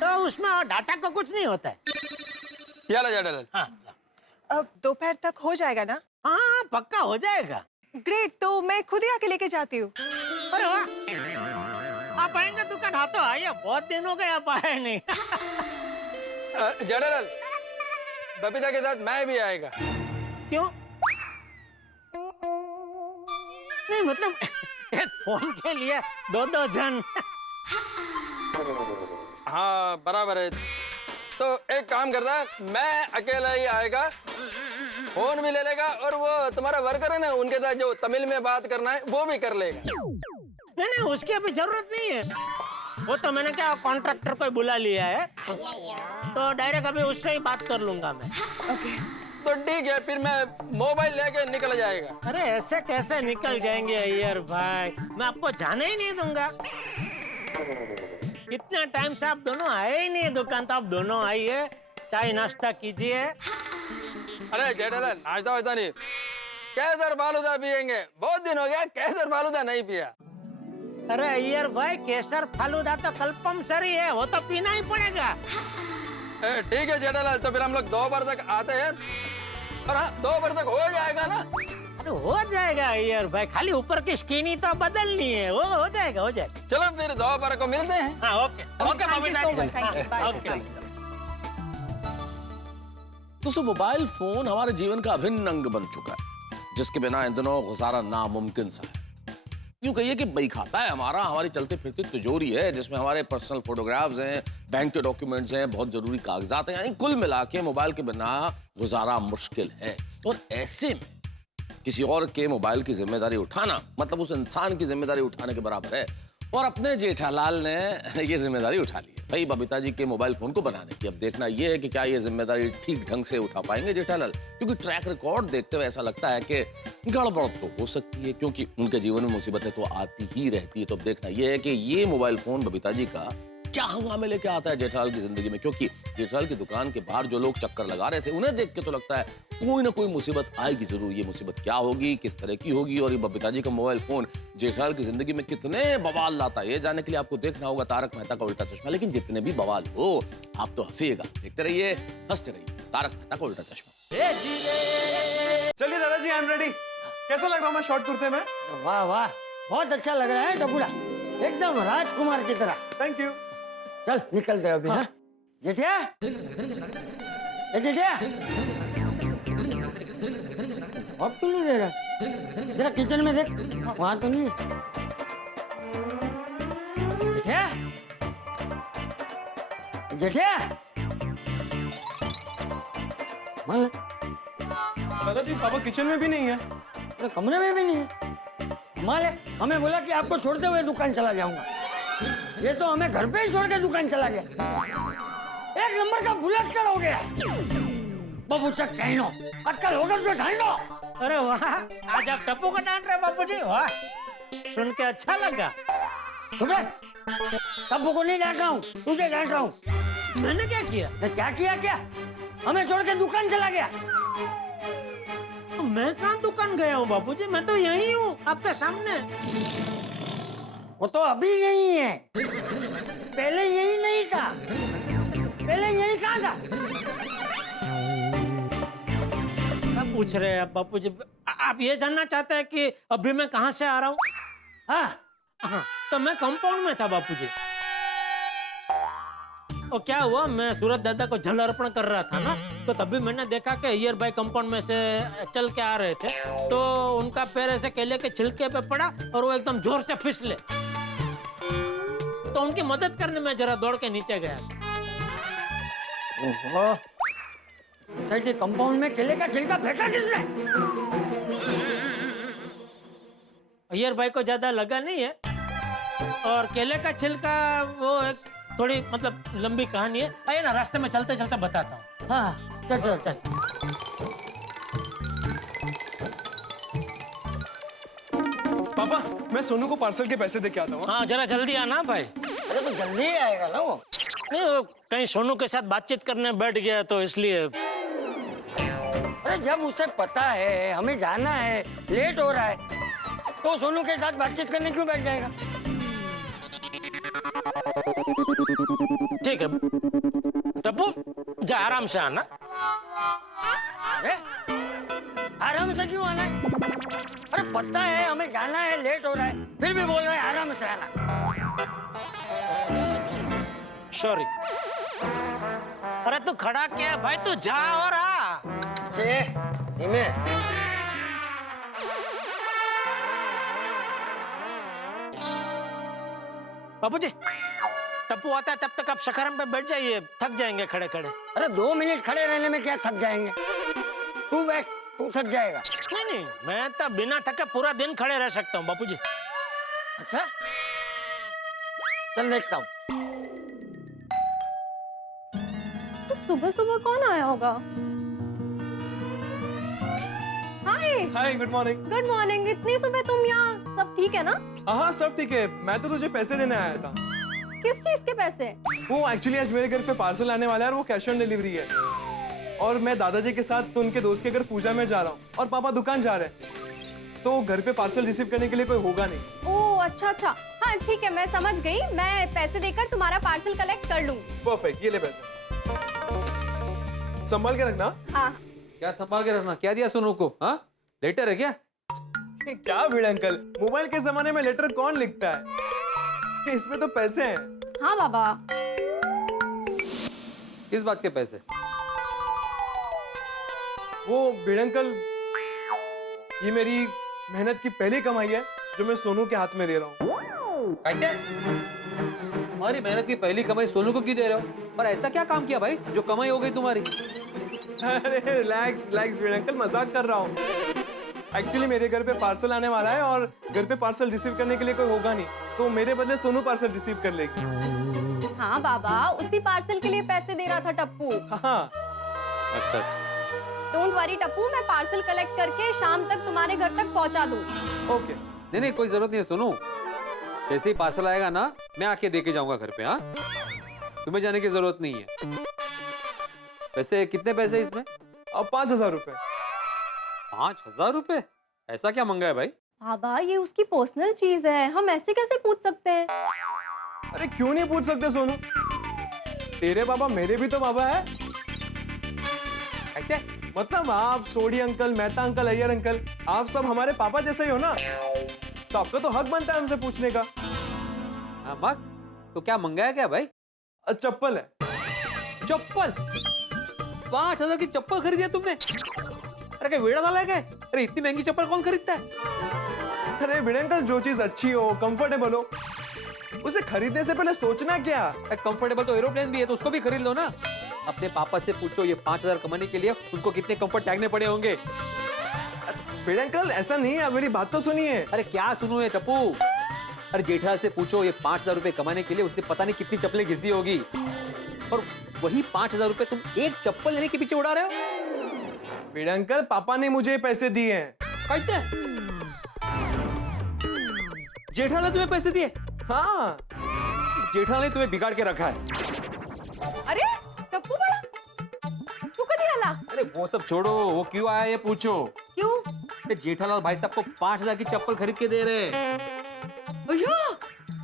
तो उसमें डाटा का कुछ नहीं होता है। ये लो जेठालाल। हाँ, अब दोपहर तक हो जाएगा ना? हाँ पक्का हो जाएगा। ग्रेट, तो मैं खुद ही आके लेके जाती हूँ। अरे वाह, आप आएंगे दुकान? हाँ तो आइए, बहुत दिन हो गए आप आए नहीं। जेठालाल, बबीता के साथ मैं भी आएगा। क्यों? नहीं मतलब एक फोन के लिए 2-2 जन। हाँ बराबर है। तो एक काम करता है, मैं अकेला ही आएगा, फोन भी ले लेगा, और वो तुम्हारा वर्कर है ना, उनके साथ जो तमिल में बात करना है वो भी कर लेगा। नहीं, उसकी अभी जरूरत नहीं है। वो तो मैंने क्या कॉन्ट्रैक्टर को बुला लिया है, तो डायरेक्ट अभी उससे ही बात कर लूंगा मैं। तो ठीक है, फिर मैं मोबाइल लेके निकल जाएगा। अरे ऐसे कैसे निकल जाएंगे अय्यर भाई, मैं आपको जाने ही नहीं दूंगा। कितना टाइम से आप दोनों आए ही नहीं दुकान, तो आप दोनों आइए, चाय नाश्ता कीजिए। अरे जेठालाल, नाश्ता वाश्ता नहीं, केसर फालूदा पियेंगे। बहुत दिन हो गया केसर फालूदा नहीं पिया। अरे अय्यर भाई, केसर फालूदा तो कंपल्सरी है, वो तो पीना ही पड़ेगा। ठीक है जेठालाल, तो फिर हम लोग दोपहर तक आते हैं। और हाँ, दोपहर तक हो जाएगा ना? अरे हो जाएगा अय्यर भाई, खाली ऊपर की स्किन ही तो बदलनी है, वो हो जाएगा, हो जाएगा। चलो फिर दोपहर को मिलते हैं। हाँ okay okay Babita ji, okay. दोस्तों, मोबाइल फोन हमारे जीवन का अभिन्न अंग बन चुका है, जिसके बिना इन दिनों गुजारा नामुमकिन सा है। यूं कहिए कि बही खाता है हमारी चलती फिरती तिजोरी है, जिसमें हमारे पर्सनल फोटोग्राफ्स हैं, बैंक के डॉक्यूमेंट्स हैं, बहुत जरूरी कागजात हैं, यानी कुल मिला के मोबाइल के बिना गुजारा मुश्किल है। और ऐसे में किसी और के मोबाइल की जिम्मेदारी उठाना मतलब उस इंसान की जिम्मेदारी उठाने के बराबर है, और अपने जेठालाल ने ये जिम्मेदारी उठा ली है भाई बबीता जी के मोबाइल फोन को बनाने की। अब देखना ये है कि क्या ये जिम्मेदारी ठीक ढंग से उठा पाएंगे जेठालाल, क्योंकि ट्रैक रिकॉर्ड देखते हुए ऐसा लगता है कि गड़बड़ तो हो सकती है, क्योंकि उनके जीवन में मुसीबतें तो आती ही रहती है। तो अब देखना ये है कि ये मोबाइल फोन बबीता जी का क्या हंगामे लेके आता है जेठालाल की जिंदगी में, क्योंकि जेठालाल की दुकान के बाहर जो लोग चक्कर लगा रहे थे, उन्हें देख के तो लगता है कोई ना कोई मुसीबत आएगी जरूर। ये मुसीबत क्या होगी, किस तरह की होगी, और ये बबीता जी का मोबाइल फोन जेठालाल की जिंदगी में कितने बवाल लाता है, ये जानने के लिए आपको देखना होगा तारक मेहता का उल्टा चश्मा। लेकिन जितने भी बवाल हो, आप तो हंसीएगा, देखते रहिए, हंसते रहिए, तारक मेहता का उल्टा चश्मा। चलिए दादाजी, आई एम रेडी। कैसा लग रहा हूँ मैं शॉर्ट कुर्ते में? वाह वाह, बहुत अच्छा लग रहा है टपुरा, एकदम राजकुमार की तरह। Thank you. चल निकलते हैं अभी। हाँ जेठिया, जेठिया अब क्यों नहीं दे रहा? जरा किचन में देख, वहां तो नहीं। जेठिया, जेठिया, मान दादाजी पापा किचन में भी नहीं है। तो कमरे में भी नहीं है। मान ले, हमें बोला कि आपको छोड़ते हुए दुकान चला जाऊंगा, ये तो हमें घर पे ही छोड़ के दुकान चला गया। एक नंबर का बुलेट कर हो गया। बाबू चक कहनो, अक्कल होकर जो ढांडो। अरे वाह, आज आप टप्पू को डांट रहे बापू जी, वाह। सुन के अच्छा लगा। चुप रह। टप्पू को नहीं डांट रहा हूँ, तुझे डांट रहा हूँ। मैंने क्या किया? क्या किया क्या? हमें छोड़ के दुकान चला गया। तो मैं कहाँ दुकान गया हूँ बापूजी, मैं तो यही हूँ आपके सामने। वो तो अभी यही है, पहले यही नहीं था। पहले यही कहाँ था? क्या पूछ रहे हैं आप बापूजी? आप ये जानना चाहते हैं कि अभी मैं कहाँ से आ रहा हूँ? हाँ, तो मैं कंपाउंड में था बापूजी। और क्या हुआ, मैं सूरज दादा को जल अर्पण कर रहा था ना, तो तभी मैंने देखा कि अय्यर भाई कंपाउंड में से चल के आ रहे थे, तो उनका पैर ऐसे केले के छिलके पे पड़ा और वो एकदम जोर से फिसले, तो उनकी मदद करने में जरा दौड़ के नीचे गया। ओहो, सोसाइटी कंपाउंड में केले का छिलका फेंका किसने? अय्यर भाई को ज्यादा लगा नहीं है, और केले का छिलका वो एक थोड़ी मतलब लंबी कहानी है। आइए ना, रास्ते में चलते चलते बताता हूँ। हाँ, चल चल चल। पापा, मैं सोनू को पार्सल के पैसे दे के आता हूँ। हाँ, जरा जल्दी आना भाई। अरे तो जल्दी ही आएगा ना वो। नहीं, वो कहीं सोनू के साथ बातचीत करने बैठ गया तो इसलिए। अरे जब उसे पता है हमें जाना है, लेट हो रहा है, तो सोनू के साथ बातचीत करने क्यों बैठ जाएगा? ठीक है टप्पू, जा आराम से आना। अरे आराम से क्यों आना है? अरे पता है हमें जाना है, लेट हो रहा है, फिर भी बोल रहे हैं आराम से आना। सॉरी। अरे तू खड़ा क्या है भाई, तू जा और आ। धीमे। बाबूजी, टप्पू आता है तब तक आप शकरम पे बैठ जाइए, थक जाएंगे खड़े खड़े। अरे 2 मिनट खड़े रहने में क्या थक जाएंगे? तू बैठ, तू थक जाएगा। नहीं नहीं, मैं तो बिना थके पूरा दिन खड़े रह सकता हूँ बापूजी। अच्छा, चल देखता हूँ। तो सुबह सुबह कौन आया होगा? हाय। हाय, गुड मॉर्निंग। Good morning. इतनी सुबह तुम यहाँ? सब ठीक है ना? हाँ, सब ठीक है। मैं तो तुझे पैसे देने आया था। किस चीज के पैसे? वो एक्चुअली आज मेरे घर पे पार्सल आने वाला है और वो कैश ऑन डिलीवरी है, और मैं दादाजी के साथ तो उनके दोस्त के घर पूजा में जा रहा हूँ, और पापा दुकान जा रहे हैं, तो घर पे पार्सल रिसीव करने के लिए कोई होगा नहीं। ओह अच्छा अच्छा, हाँ ठीक है, मैं समझ गई। मैं पैसे देकर तुम्हारा पार्सल कलेक्ट कर लूंगी। परफेक्ट, ये ले पैसे, संभाल के रखना। हाँ। क्या संभाल के रखना? क्या दिया सोनू को? हाँ, लेटर है क्या? क्या भिड़ अंकल, मोबाइल के जमाने में लेटर कौन लिखता है? इसमें तो पैसे हैं। हाँ बाबा। किस बात के पैसे? वो भिड़ अंकल, ये मेरी मेहनत की पहली कमाई है जो मैं सोनू के हाथ में दे रहा हूँ। तुम्हारी मेहनत की पहली कमाई सोनू को क्यों दे रहे हो? और ऐसा क्या काम किया भाई जो कमाई हो गई तुम्हारी? अरे रिलैक्स रिलैक्स भिड़ अंकल, मजाक कर रहा हूँ। एक्चुअली मेरे घर पे पार्सल आने वाला है और घर पे पार्सल रिसीव करने के लिए कोई होगा नहीं, तो मेरे बदले सोनू पार्सल रिसीव कर लेगी। हाँ बाबा, उसी पार्सल के लिए पैसे दे रहा था टप्पू। हाँ। अच्छा। डोंट वरी टप्पू, मैं पार्सल कलेक्ट करके शाम तक तुम्हारे घर तक पहुंचा दूंगी। ओके। नहीं नहीं, कोई जरूरत नहीं है सोनू, जैसे ही पार्सल आएगा ना मैं आके देके जाऊंगा घर पे। हाँ, तुम्हें जाने की जरूरत नहीं है। वैसे कितने पैसे इसमें? अब 5,000 रुपए। 5,000 रुपए? ऐसा क्या मंगा है भाई? बाबा ये उसकी पर्सनल चीज है, हम ऐसे कैसे पूछ सकते हैं? अरे क्यों नहीं पूछ सकते सोनू, तेरे बाबा मेरे भी तो बाबा है। क्या मतलब, आप Sodhi uncle, Mehta uncle, Iyer uncle, आप सब हमारे पापा जैसे ही हो ना, तो आपका तो हक बनता है हमसे पूछने का। हाँ मग, तो क्या मंगाया क्या भाई? चप्पल है। चप्पल? 5,000 की चप्पल खरीदी है तुमने? अरे क्या वेड़ा साला है क्या? अरे इतनी महंगी चप्पल कौन खरीदता है? अरे भिड़ अंकल, जो चीज अच्छी हो, कंफर्टेबल हो, उसे खरीदने से पहले सोचना क्या? कंफर्टेबल तो एरोप्लेन भी है, तो उसको भी खरीद लो ना। अपने पापा से पूछो, ये 5,000 कमाने के लिए उनको कितने कंफर्ट त्यागने पड़े होंगे। भिड़ अंकल ऐसा नहीं है, मेरी बात तो सुनिए। अरे क्या सुनो है टप्पू? अरे जेठा से पूछो, ये 5,000 रुपए कमाने के लिए उसने पता नहीं कितनी चप्पलें घिसी होगी, और वही 5,000 रुपए तुम एक चप्पल लेने के पीछे उड़ा रहे हो। भिड़ अंकल, पापा ने मुझे पैसे दिए हैं। कैसे? जेठालाल ने तुम्हें पैसे दिए? हाँ जेठालाल ने तुम्हें बिगाड़ के रखा है। अरे टप्पू बड़ा तू कधी आला? अरे वो सब छोड़ो, वो क्यों आया ये पूछो। क्यों? ये जेठालाल भाई साहब को 5,000 की चप्पल खरीद के दे रहे हैं। अय्या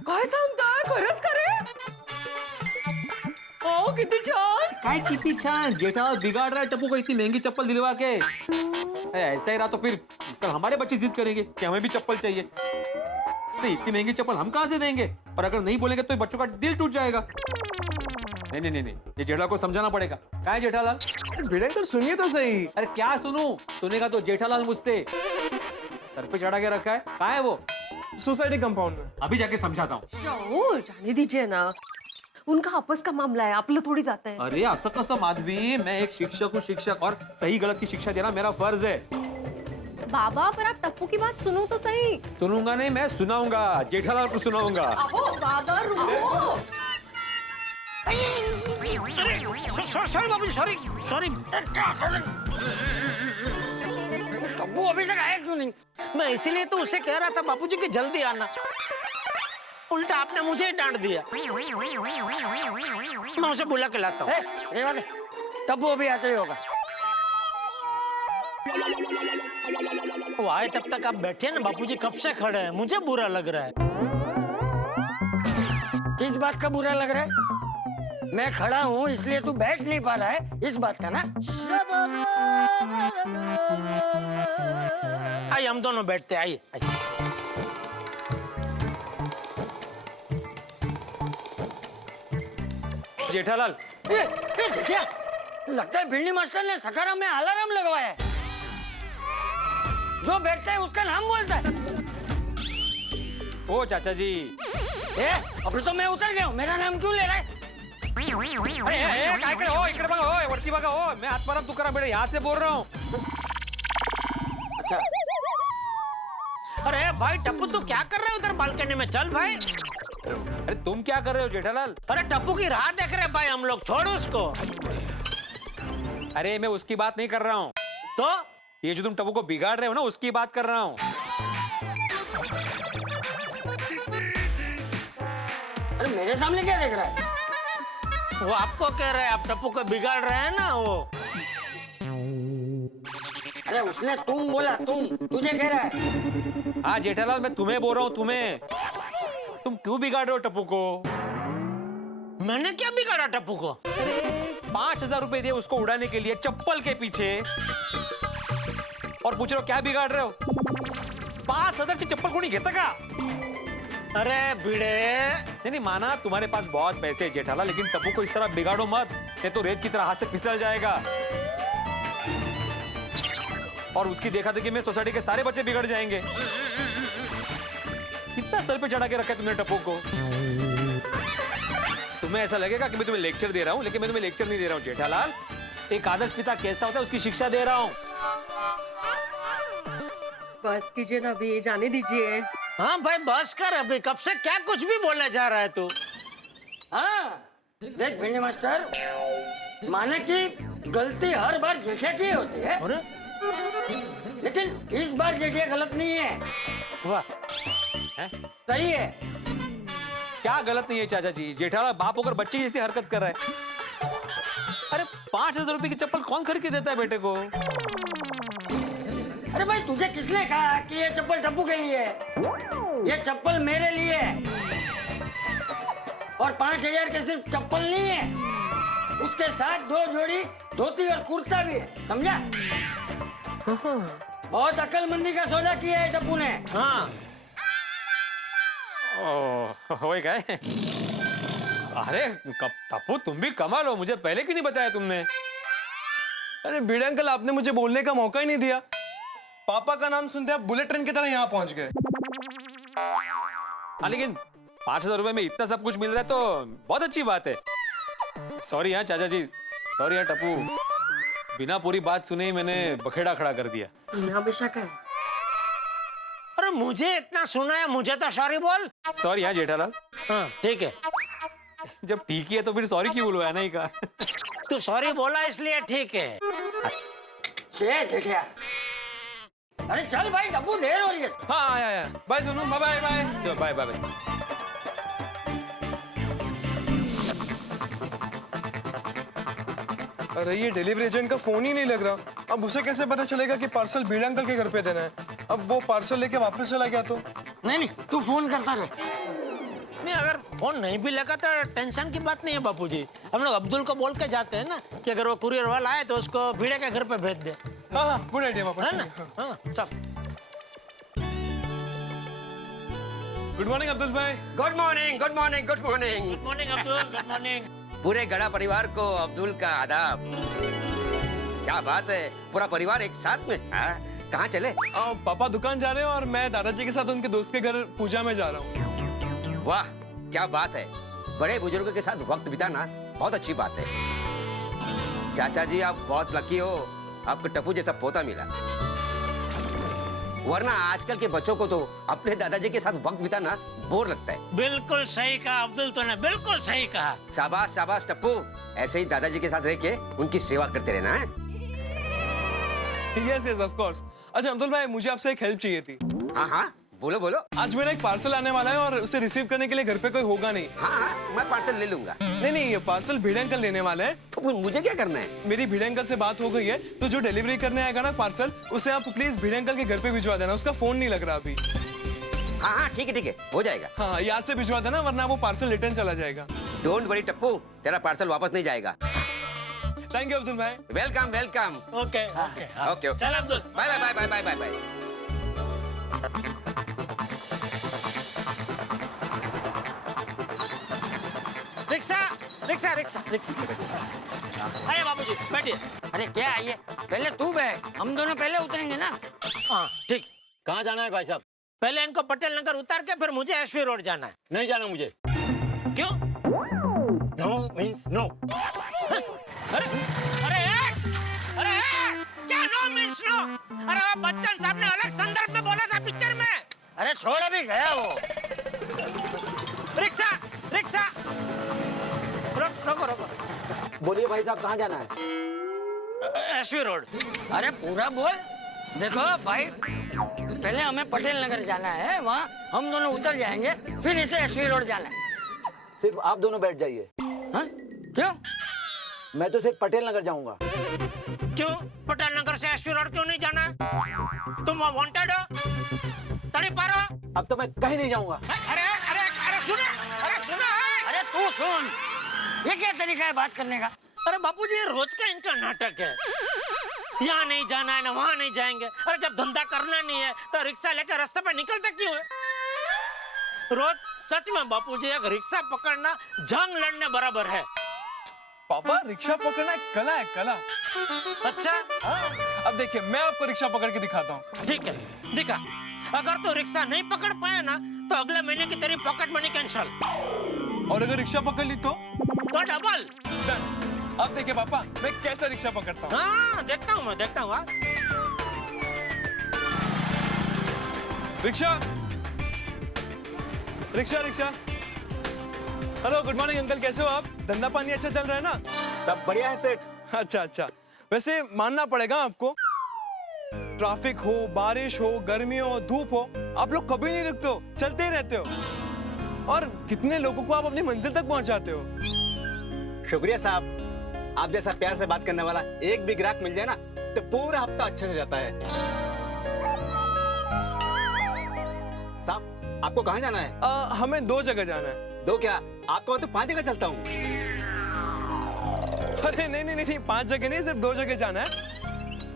काय सांगताय? खरंच का रे? ओ किती छान. काय कितनी छान, जेठालाल बिगाड़ रहा है टप्पू को इतनी महंगी चप्पल दिलवा के। ऐसा ही रहा तो फिर कल हमारे बच्चे जिद करेंगे कि हमें भी चप्पल चाहिए। नहीं, इतनी महंगी चप्पल हम कहाँ से देंगे? और अगर नहीं बोलेंगे तो बच्चों का दिल टूट जाएगा। नहीं नहीं नहीं नहीं, ये जेठालाल को समझाना पड़ेगा। कहाँ है जेठालाल? भिड़े अंकल सुनिए तो सही। अरे क्या सुनूं? सुनेगा तो जेठालाल मुझसे सर पे चढ़ा के रखा है। कहाँ है वो? सोसाइटी कंपाउंड में। अभी जाके समझाता हूँ। जाने दीजिए ना, उनका आपस का मामला है, आपलं थोड़ी जाता है। अरे असं कसं माधवी, मैं एक शिक्षक हूँ, शिक्षक, और सही गलत की शिक्षा देना मेरा फर्ज है। बाबा पर आप टप्पू की बात सुनो तो सही. सुनूंगा नहीं, मैं सुनाऊंगा, जेठालाल को सुनाऊंगा। अहो बाबा रुको. सॉरी बाबूजी, सॉरी सॉरी। टप्पू अभी तक आया क्यों नहीं? मैं इसीलिए तो उससे कह रहा था बापूजी कि जल्दी आना, उल्टा आपने मुझे ही डांट दिया। मैं उसे बुला के लाता हूँ। टप्पू अभी आते ही होगा। वो आए तब तक आप बैठे ना, बापूजी कब से खड़े हैं, मुझे बुरा लग रहा है। किस बात का बुरा लग रहा है? मैं खड़ा हूँ इसलिए तू बैठ नहीं पा रहा है, इस बात का ना? आइए हम दोनों बैठते, आइए आइए। जेठालाल, क्या लगता है भिंडी मास्टर ने सखाराम में अलार्म लगवाया है। जो बैठता है उसका नाम बोलता है। ओ चाचा जी, अभी तो मैं उतर गया हूँ, मेरा नाम क्यों ले रहा है? इकडे बघा, ओय, वरती बघा, ओय, मैं आत्माराम तुकाराम बेटे यहाँ से बोल रहा हूँ। अच्छा, अरे भाई टप्पू तू क्या कर रहे हो उधर बालकनी में? चल भाई। अरे तुम क्या कर रहे हो जेठालाल? अरे टप्पू की राह देख रहे भाई हम लोग, छोड़ उसको। अरे मैं उसकी बात नहीं कर रहा हूँ, तो ये जो तुम टप्पू को बिगाड़ रहे हो ना, उसकी बात कर रहा हूँ। अरे मेरे सामने क्या देख रहा है? वो आपको कह रहे हैं, आप टप्पू को बिगाड़ रहे हैं ना वो। अरे उसने तुम बोला, तुम, तुझे कह रहा है। हाँ जेठालाल, मैं तुम्हें बोल रहा हूँ, तुम्हें। तुम क्यों बिगाड़ रहे हो टप्पू को? मैंने क्या बिगाड़ा टप्पू को? 5,000 रुपए दिए उसको उड़ाने के लिए चप्पल के पीछे, और पूछ रहे हो क्या बिगाड़ रहे हो? 5,000 की चप्पल कोई घेता का? अरे भिड़े, नहीं माना तुम्हारे पास बहुत पैसे है जेठालाल, लेकिन टप्पू को इस तरह बिगाड़ो मत, नहीं तो रेत की तरह हाथ से फिसल जाएगा। और उसकी देखा देखी में सोसाइटी के सारे बच्चे बिगड़ जाएंगे। कितना सर पे चढ़ा के रखा है तुमने टप्पू को। तुम्हें ऐसा लगेगा कि मैं तुम्हें लेक्चर दे रहा हूं, लेकिन मैं तुम्हें लेक्चर नहीं दे रहा हूं जेठालाल। एक आदर्श पिता कैसा होता है उसकी शिक्षा दे रहा हूं। बस कीजिए ना अभी, जाने दीजिए। हाँ भाई बस कर, अभी कब से क्या कुछ भी बोलने जा रहा है तू। हाँ देख भिंडी मास्टर, माने कि गलती हर बार जेठिया की होती है, लेकिन इस बार जेठिया गलत नहीं है। वाह, सही है। क्या गलत नहीं है चाचा जी? जेठालाल बाप होकर बच्चे जैसी हरकत कर रहा है। अरे 5,000 रुपए की चप्पल कौन खरीद के देता है बेटे को? अरे भाई तुझे किसने कहा कि ये चप्पल टप्पू के लिए है? ये चप्पल मेरे लिए है। और 5,000 के सिर्फ चप्पल नहीं है, उसके साथ 2 जोड़ी धोती और कुर्ता भी है, समझा? बहुत अक्लमंदी का सौदा किया है टप्पू ने। हाँ होए गए। अरे टप्पू तुम भी कमाल हो, मुझे पहले क्यों नहीं बताया तुमने? अरे भिड़े अंकल, आपने मुझे बोलने का मौका ही नहीं दिया। पापा का नाम सुनते आप बुलेट ट्रेन की तरह यहाँ पहुंच गए। हाँ लेकिन 5,000 रुपए में इतना सब कुछ मिल रहा है तो बहुत अच्छी बात है। सॉरी हाँ चाचा जी, सॉरी हाँ टप्पू, बिना पूरी बात सुने ही मैंने बखेड़ा खड़ा कर दिया। हमेशा का है। अरे मुझे इतना सुना है, मुझे तो सॉरी बोल। सॉरी हाँ जेठालाल। हाँ ठीक है, जब ठीक ही है तो फिर सॉरी क्यों बोलवाया नहीं का? तू सॉरी बोला इसलिए ठीक है। जेठिया अरे चल भाई डब्बू, देर हो रही है। हाँ आया आया। Bye Sonu, bye bye bye. चलो बाय बाय बाय। अरे ये डिलीवरी एजेंट का फोन ही नहीं लग रहा। अब उसे कैसे पता चलेगा कि पार्सल भीड़ अंकल के घर पे देना है? अब वो पार्सल लेके वापस चला गया तो? नहीं, तू फोन करता रहे। नहीं, अगर फोन नहीं भी लगा तो टेंशन की बात नहीं है बापूजी। हम लोग अब्दुल को बोल के जाते हैं ना कि अगर वो कुरियर वाला आए तो उसको भीड़े के घर पे भेज दे। हाँ हाँ, गुड आइडिया पापा। है ना? हाँ, चल। गुड मॉर्निंग अब्दुल भाई। Good morning, good morning, good morning. Good morning Abdul, good morning. पूरे गड़ा परिवार को अब्दुल का आदाब। क्या बात है, पूरा परिवार एक साथ में। कहाँ चले? पापा दुकान जा रहे हैं और मैं दादाजी के साथ उनके दोस्त के घर पूजा में जा रहा हूँ। वाह, क्या बात है। बड़े बुजुर्गों के साथ वक्त बिताना बहुत अच्छी बात है। चाचा जी, आप बहुत लकी हो, आपको टप्पू जैसा पोता मिला। वरना आजकल के बच्चों को तो अपने दादाजी के साथ वक्त बिताना बोर लगता है। बिल्कुल सही कहा अब्दुल, तूने बिल्कुल सही कहा। शाबाश शाबाश टप्पू, ऐसे ही दादाजी के साथ रह के उनकी सेवा करते रहना है। Yes yes of course. अच्छा अब्दुल भाई, मुझे आपसे एक हेल्प चाहिए थी। हाँ हाँ, बोलो बोलो। आज मेरा एक पार्सल आने वाला है और उसे रिसीव करने के लिए घर पे कोई होगा नहीं। हाँ, मैं पार्सल ले लूंगा। नहीं, ये पार्सल भिड़े अंकल लेने वाले हैं। तो मुझे क्या करना है? मेरी भिड़े अंकल से बात हो गई है, तो जो डिलीवरी करने आएगा ना पार्सल, उसे आप प्लीज भिड़े अंकल के घर पे भिजवा देना। उसका फोन नहीं लग रहा अभी। हाँ हाँ, ठीक है, हो जाएगा। हाँ, याद से भिजवा देना, वरना वो पार्सल रिटर्न चला जाएगा। डोंट वरी टप्पू, तेरा पार्सल वापस नहीं जाएगा। थैंक यू अब्दुल भाई। Welcome welcome. Okay okay. चल Abdul, bye bye bye bye bye bye bye. Rickshaw rickshaw rickshaw rickshaw. आइए बाबूजी, बैठिए। अरे क्या आइए, पहले तू बैठ, हम दोनों पहले उतरेंगे ना। हाँ ठीक। कहाँ जाना है भाई साहब? पहले इनको पटेल नगर उतार के फिर मुझे एसपी रोड जाना है। नहीं जाना मुझे। क्यों? No means no. अरे अरे अरे क्या नो मीन्स नो? अरे वो बच्चन साहब ने अलग संदर्भ में बोला था पिक्चर में। अरे छोड़, अभी गया वो। रिक्शा रिक्शा, रोको रोको। बोलिए भाई साहब, कहाँ जाना है? SP road. अरे पूरा बोल। देखो भाई, पहले हमें पटेल नगर जाना है, वहाँ हम दोनों उतर जाएंगे, फिर इसे एसपी रोड जाना है। सिर्फ आप दोनों बैठ जाइए। हाँ? क्यों? मैं तो सिर्फ पटेल नगर जाऊंगा। क्यों? पटेल नगर से एसपी रोड क्यों नहीं जाना? तुम वांटेड हो? तड़ी पारो? अब तो मैं कहीं नहीं जाऊंगा। अरे अरे अरे सुनो, अरे सुनो। अरे तू सुन, ये क्या तरीका है बात करने का? अरे बापूजी, ये रोज का इनका नाटक है। यहाँ नहीं जाना है ना वहाँ नहीं जाएंगे। अरे जब धंधा करना नहीं है तो रिक्शा लेकर रास्ते पे निकलते क्यों है? रोज सच में बापूजी, एक रिक्शा पकड़ना जंग लड़ने बराबर है। पापा, रिक्शा पकड़ना एक कला है, कला। अच्छा हाँ, अब देखिए मैं आपको रिक्शा पकड़ के दिखाता हूँ। ठीक है, दिखा। अगर तू रिक्शा नहीं पकड़ पाया ना तो अगले महीने की तेरी पॉकेट मनी कैंसल। और अगर रिक्शा पकड़ ली तो डबल। अब देखिए पापा, मैं कैसा रिक्शा पकड़ता हूँ। हाँ, देखता हूँ मैं, देखता हूँ। Rickshaw rickshaw rickshaw. Hello, good morning uncle, कैसे हो आप? धंधा पानी अच्छा चल रहा है ना? सब बढ़िया है सेठ। अच्छा अच्छा। वैसे मानना पड़ेगा आपको, ट्रैफिक हो, बारिश हो, गर्मी हो, धूप हो, आप लोग कभी नहीं रुकते हो, चलते ही रहते हो। और कितने लोगों को आप अपनी मंजिल तक पहुंचाते हो। शुक्रिया साहब, आप जैसा प्यार से बात करने वाला एक भी ग्राहक मिल जाए ना तो पूरा हफ्ता अच्छे से जाता है। साहब, आपको कहाँ जाना है? हमें 2 जगह जाना है। 2 क्या, आपको तो 5 जगह चलता हूँ। अरे नहीं नहीं नहीं, 5 जगह नहीं, सिर्फ 2 जगह जाना है।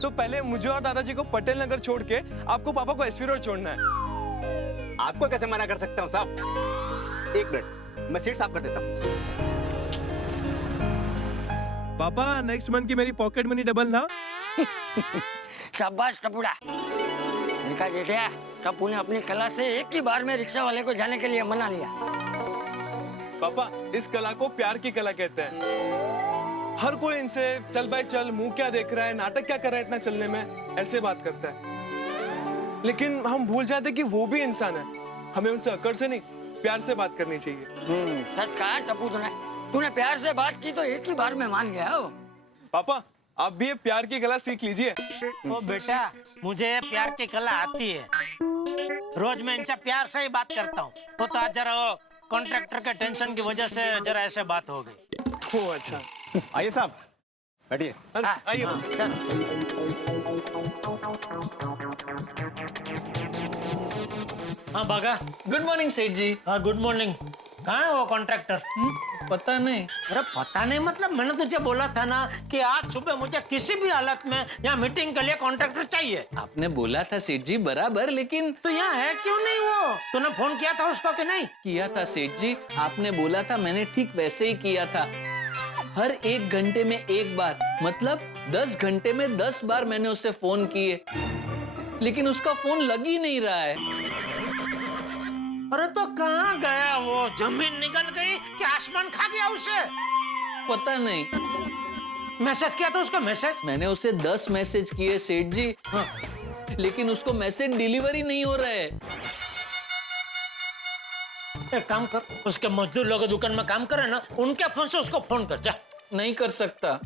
तो पहले मुझे और दादाजी को पटेल नगर छोड़ के आपको पापा को एसपी रोड छोड़ना है। आपको कैसे मना कर सकता हूँ साहब? 1 मिनट, मैं सीट साफ कर देता हूँ। पापा, नेक्स्ट मंथ की मेरी पॉकेट मनी डबल ना। शाबाश टपुड़ा। देखा जेठिया, टप्पू ने अपनी कला से एक ही बार में रिक्शा वाले को जाने के लिए मना लिया। पापा, इस कला को प्यार की कला कहते हैं। हर कोई इनसे चल भाई चल, मुंह क्या देख रहा है, नाटक क्या कर रहा है इतना चलने में, ऐसे बात करता है। लेकिन हम भूल जाते कि वो भी इंसान है। हमें उनसे अकड़ से नहीं, प्यार से बात करनी चाहिए। सच कहा टप्पू तूने प्यार से बात की तो एक ही बार में मान गया हो। पापा, आप भी ये प्यार की कला सीख लीजिए। ओ बेटा, मुझे प्यार की कला आती है। रोज मैं इनसे प्यार से ही बात करता हूँ। वो तो आज जरा वो कॉन्ट्रैक्टर के टेंशन की वजह से जरा ऐसे बात हो गई। ओ अच्छा। आइए साहब, बैठिए। आइए। हाँ बागा। गुड मॉर्निंग सेठ जी। हाँ गुड मॉर्निंग। कहाँ है वो कॉन्ट्रैक्टर? पता नहीं। अरे पता नहीं मतलब मैंने तुझे बोला था ना कि आज सुबह मुझे किसी भी हालत में यहाँ मीटिंग के लिए कॉन्ट्रैक्टर चाहिए। आपने बोला था सेठ जी बराबर, लेकिन तो यहाँ है क्यों नहीं वो? तूने फोन किया था उसको कि नहीं? किया था सेठ जी, आपने बोला था, मैंने ठीक वैसे ही किया था। हर 1 घंटे में 1 बार, मतलब 10 घंटे में 10 बार मैंने उसे फोन किए, लेकिन उसका फोन लग ही नहीं रहा है। अरे तो कहाँ गया वो? जमीन निकल गई कि आसमान खा गया उसे? पता नहीं। मैसेज किया था उसको? मैसेज मैंने उसे 10 मैसेज किए सेठ जी। हाँ। लेकिन उसको मैसेज डिलीवरी नहीं हो रहा है। एक काम कर, उसके मजदूर लोग दुकान में काम करे ना, उनके फोन से उसको फोन कर जा। नहीं कर सकता।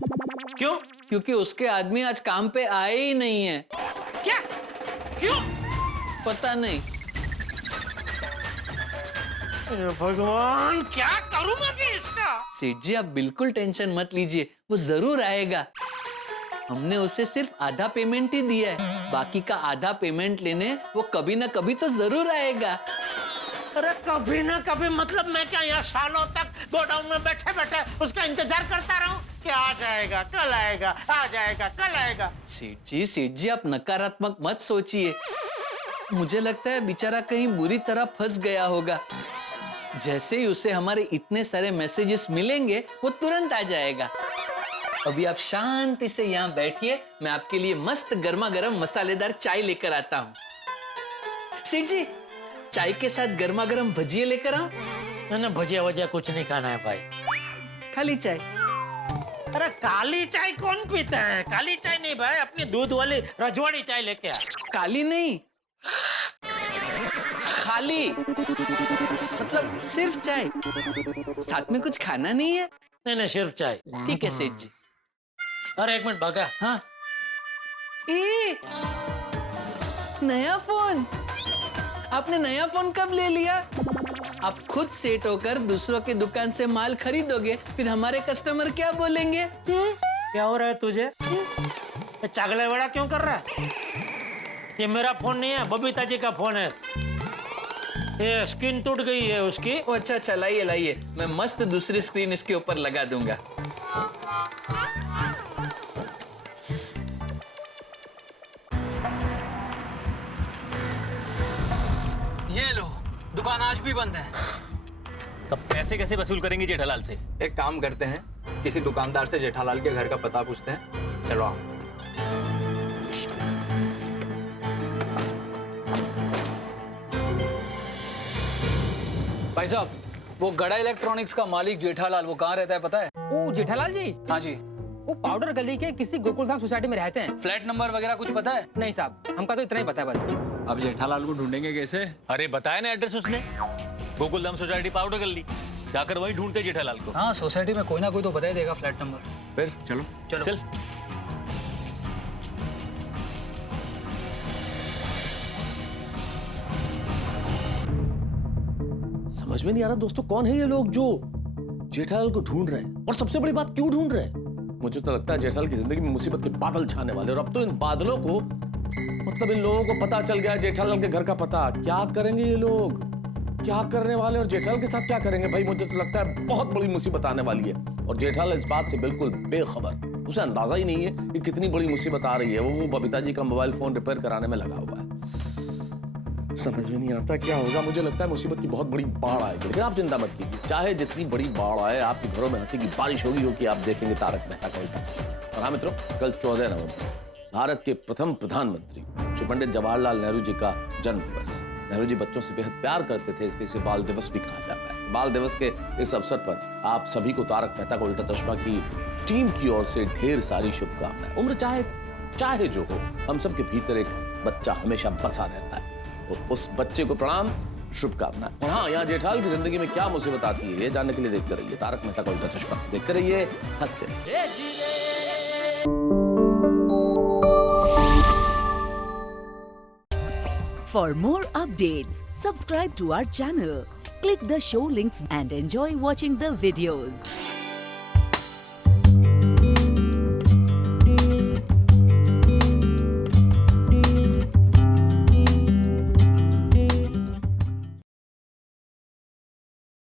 क्यों? क्योंकि उसके आदमी आज काम पे आए ही नहीं है। क्या? क्यों? पता नहीं। भगवान, क्या करूं मैं भी इसका? सेठ जी आप बिल्कुल टेंशन मत लीजिए, वो जरूर आएगा। हमने उसे सिर्फ आधा पेमेंट ही दिया है, बाकी का आधा पेमेंट लेने वो कभी ना कभी तो जरूर आएगा। अरे कभी ना कभी मतलब मैं क्या यहाँ सालों तक गोडाउन में बैठे बैठे उसका इंतजार करता रहूं कि आ जाएगा कल आएगा, आ जाएगा कल आएगा? सेठ जी आप नकारात्मक मत सोचिए। मुझे लगता है बेचारा कहीं बुरी तरह फंस गया होगा। जैसे ही उसे हमारे इतने सारे मैसेजेस मिलेंगे वो तुरंत आ जाएगा। अभी आप शांति से यहाँ बैठिए, मैं आपके लिए मस्त गर्मा गर्म मसालेदार चाय लेकर आता हूँ। सेठ जी चाय के साथ गर्मा गर्म भजिए लेकर आओ। मैंने भजिया वजिया कुछ नहीं खाना है भाई, खाली चाय। अरे काली चाय कौन पीता है? काली चाय नहीं भाई, अपनी दूध वाली रजवाड़ी चाय लेके आ। काली नहीं, खाली, मतलब सिर्फ चाय, साथ में कुछ खाना नहीं है? नहीं सिर्फ चाय। ठीक है सेठ जी। अरे 1 मिनट भागा। हाँ। नया फोन? आपने नया फोन कब ले लिया? आप खुद सेट होकर दूसरों की दुकान से माल खरीदोगे, फिर हमारे कस्टमर क्या बोलेंगे? क्या हो रहा है तुझे? ये चागला बड़ा क्यों कर रहा है? ये मेरा फोन नहीं है, बबीता जी का फोन है। ये स्क्रीन टूट गई है उसकी। अच्छा लाइए, मैं मस्त दूसरी स्क्रीन इसके ऊपर लगा दूंगा। ये लो, दुकान आज भी बंद है। तब पैसे कैसे वसूल करेंगे जेठालाल से? एक काम करते हैं, किसी दुकानदार से जेठालाल के घर का पता पूछते हैं। चलो आओ। भाई साहब, वो गड़ा इलेक्ट्रॉनिक्स का मालिक जेठालाल, वो कहाँ रहता है पता है? ओ जेठालाल जी? हाँ जी। वो पाउडर गली के किसी गोकुलधाम सोसाइटी में रहते हैं। फ्लैट नंबर वगैरह कुछ पता है? नहीं साहब, हमका तो इतना ही पता है बस। अब जेठालाल को ढूंढेंगे कैसे? अरे बताया ना एड्रेस उसने, गोकुलधाम सोसाइटी पाउडर गली, जाकर वहीं ढूंढते जेठालाल को। हाँ, सोसाइटी में कोई ना कोई तो बता ही देगा फ्लैट नंबर। फिर चलो चल। समझ में नहीं आ रहा दोस्तों, कौन है ये लोग जो जेठालाल को ढूंढ रहे हैं, और सबसे बड़ी बात क्यों ढूंढ रहे हैं? मुझे तो लगता है जेठालाल की जिंदगी में मुसीबत के बादल छाने वाले, और अब तो इन बादलों को, मतलब इन लोगों को पता चल गया जेठालाल के घर का पता। क्या करेंगे ये लोग, क्या करने वाले, और जेठालाल के साथ क्या करेंगे? भाई मुझे तो लगता है बहुत बड़ी मुसीबत आने वाली है, और जेठालाल इस बात से बिल्कुल बेखबर, उसे अंदाजा ही नहीं है कि कितनी बड़ी मुसीबत आ रही है। वो बबीता जी का मोबाइल फोन रिपेयर कराने में लगा हुआ है। समझ में नहीं आता क्या होगा। मुझे लगता है मुसीबत की बहुत बड़ी बाढ़ आएगी, लेकिन आप चिंता मत कीजिए, चाहे जितनी बड़ी बाढ़ आए, आपके घरों में हंसी की बारिश होगी हो कि आप देखेंगे तारक मेहता का उल्टा चश्मा। और हाँ मित्रों, कल 14 नवंबर भारत के प्रथम प्रधानमंत्री श्री पंडित जवाहरलाल नेहरू जी का जन्म दिवस। नेहरू जी बच्चों से बेहद प्यार करते थे, इसलिए इसे बाल दिवस भी कहा जाता है। बाल दिवस के इस अवसर पर आप सभी को तारक मेहता का उल्टा चश्मा की टीम की ओर से ढेर सारी शुभकामनाएं। उम्र चाहे जो हो, हम सबके भीतर एक बच्चा हमेशा बसा रहता है, तो उस बच्चे को प्रणाम, शुभकामनाएं। और हाँ, यहाँ जेठालाल की जिंदगी में क्या मुसीबत आती है ये जानने के लिए देखते रहिए तारक मेहता का उल्टा चश्मा। देखते रहिए, हंसते रहिए। For more updates, subscribe to our channel, click the show links and enjoy watching the videos.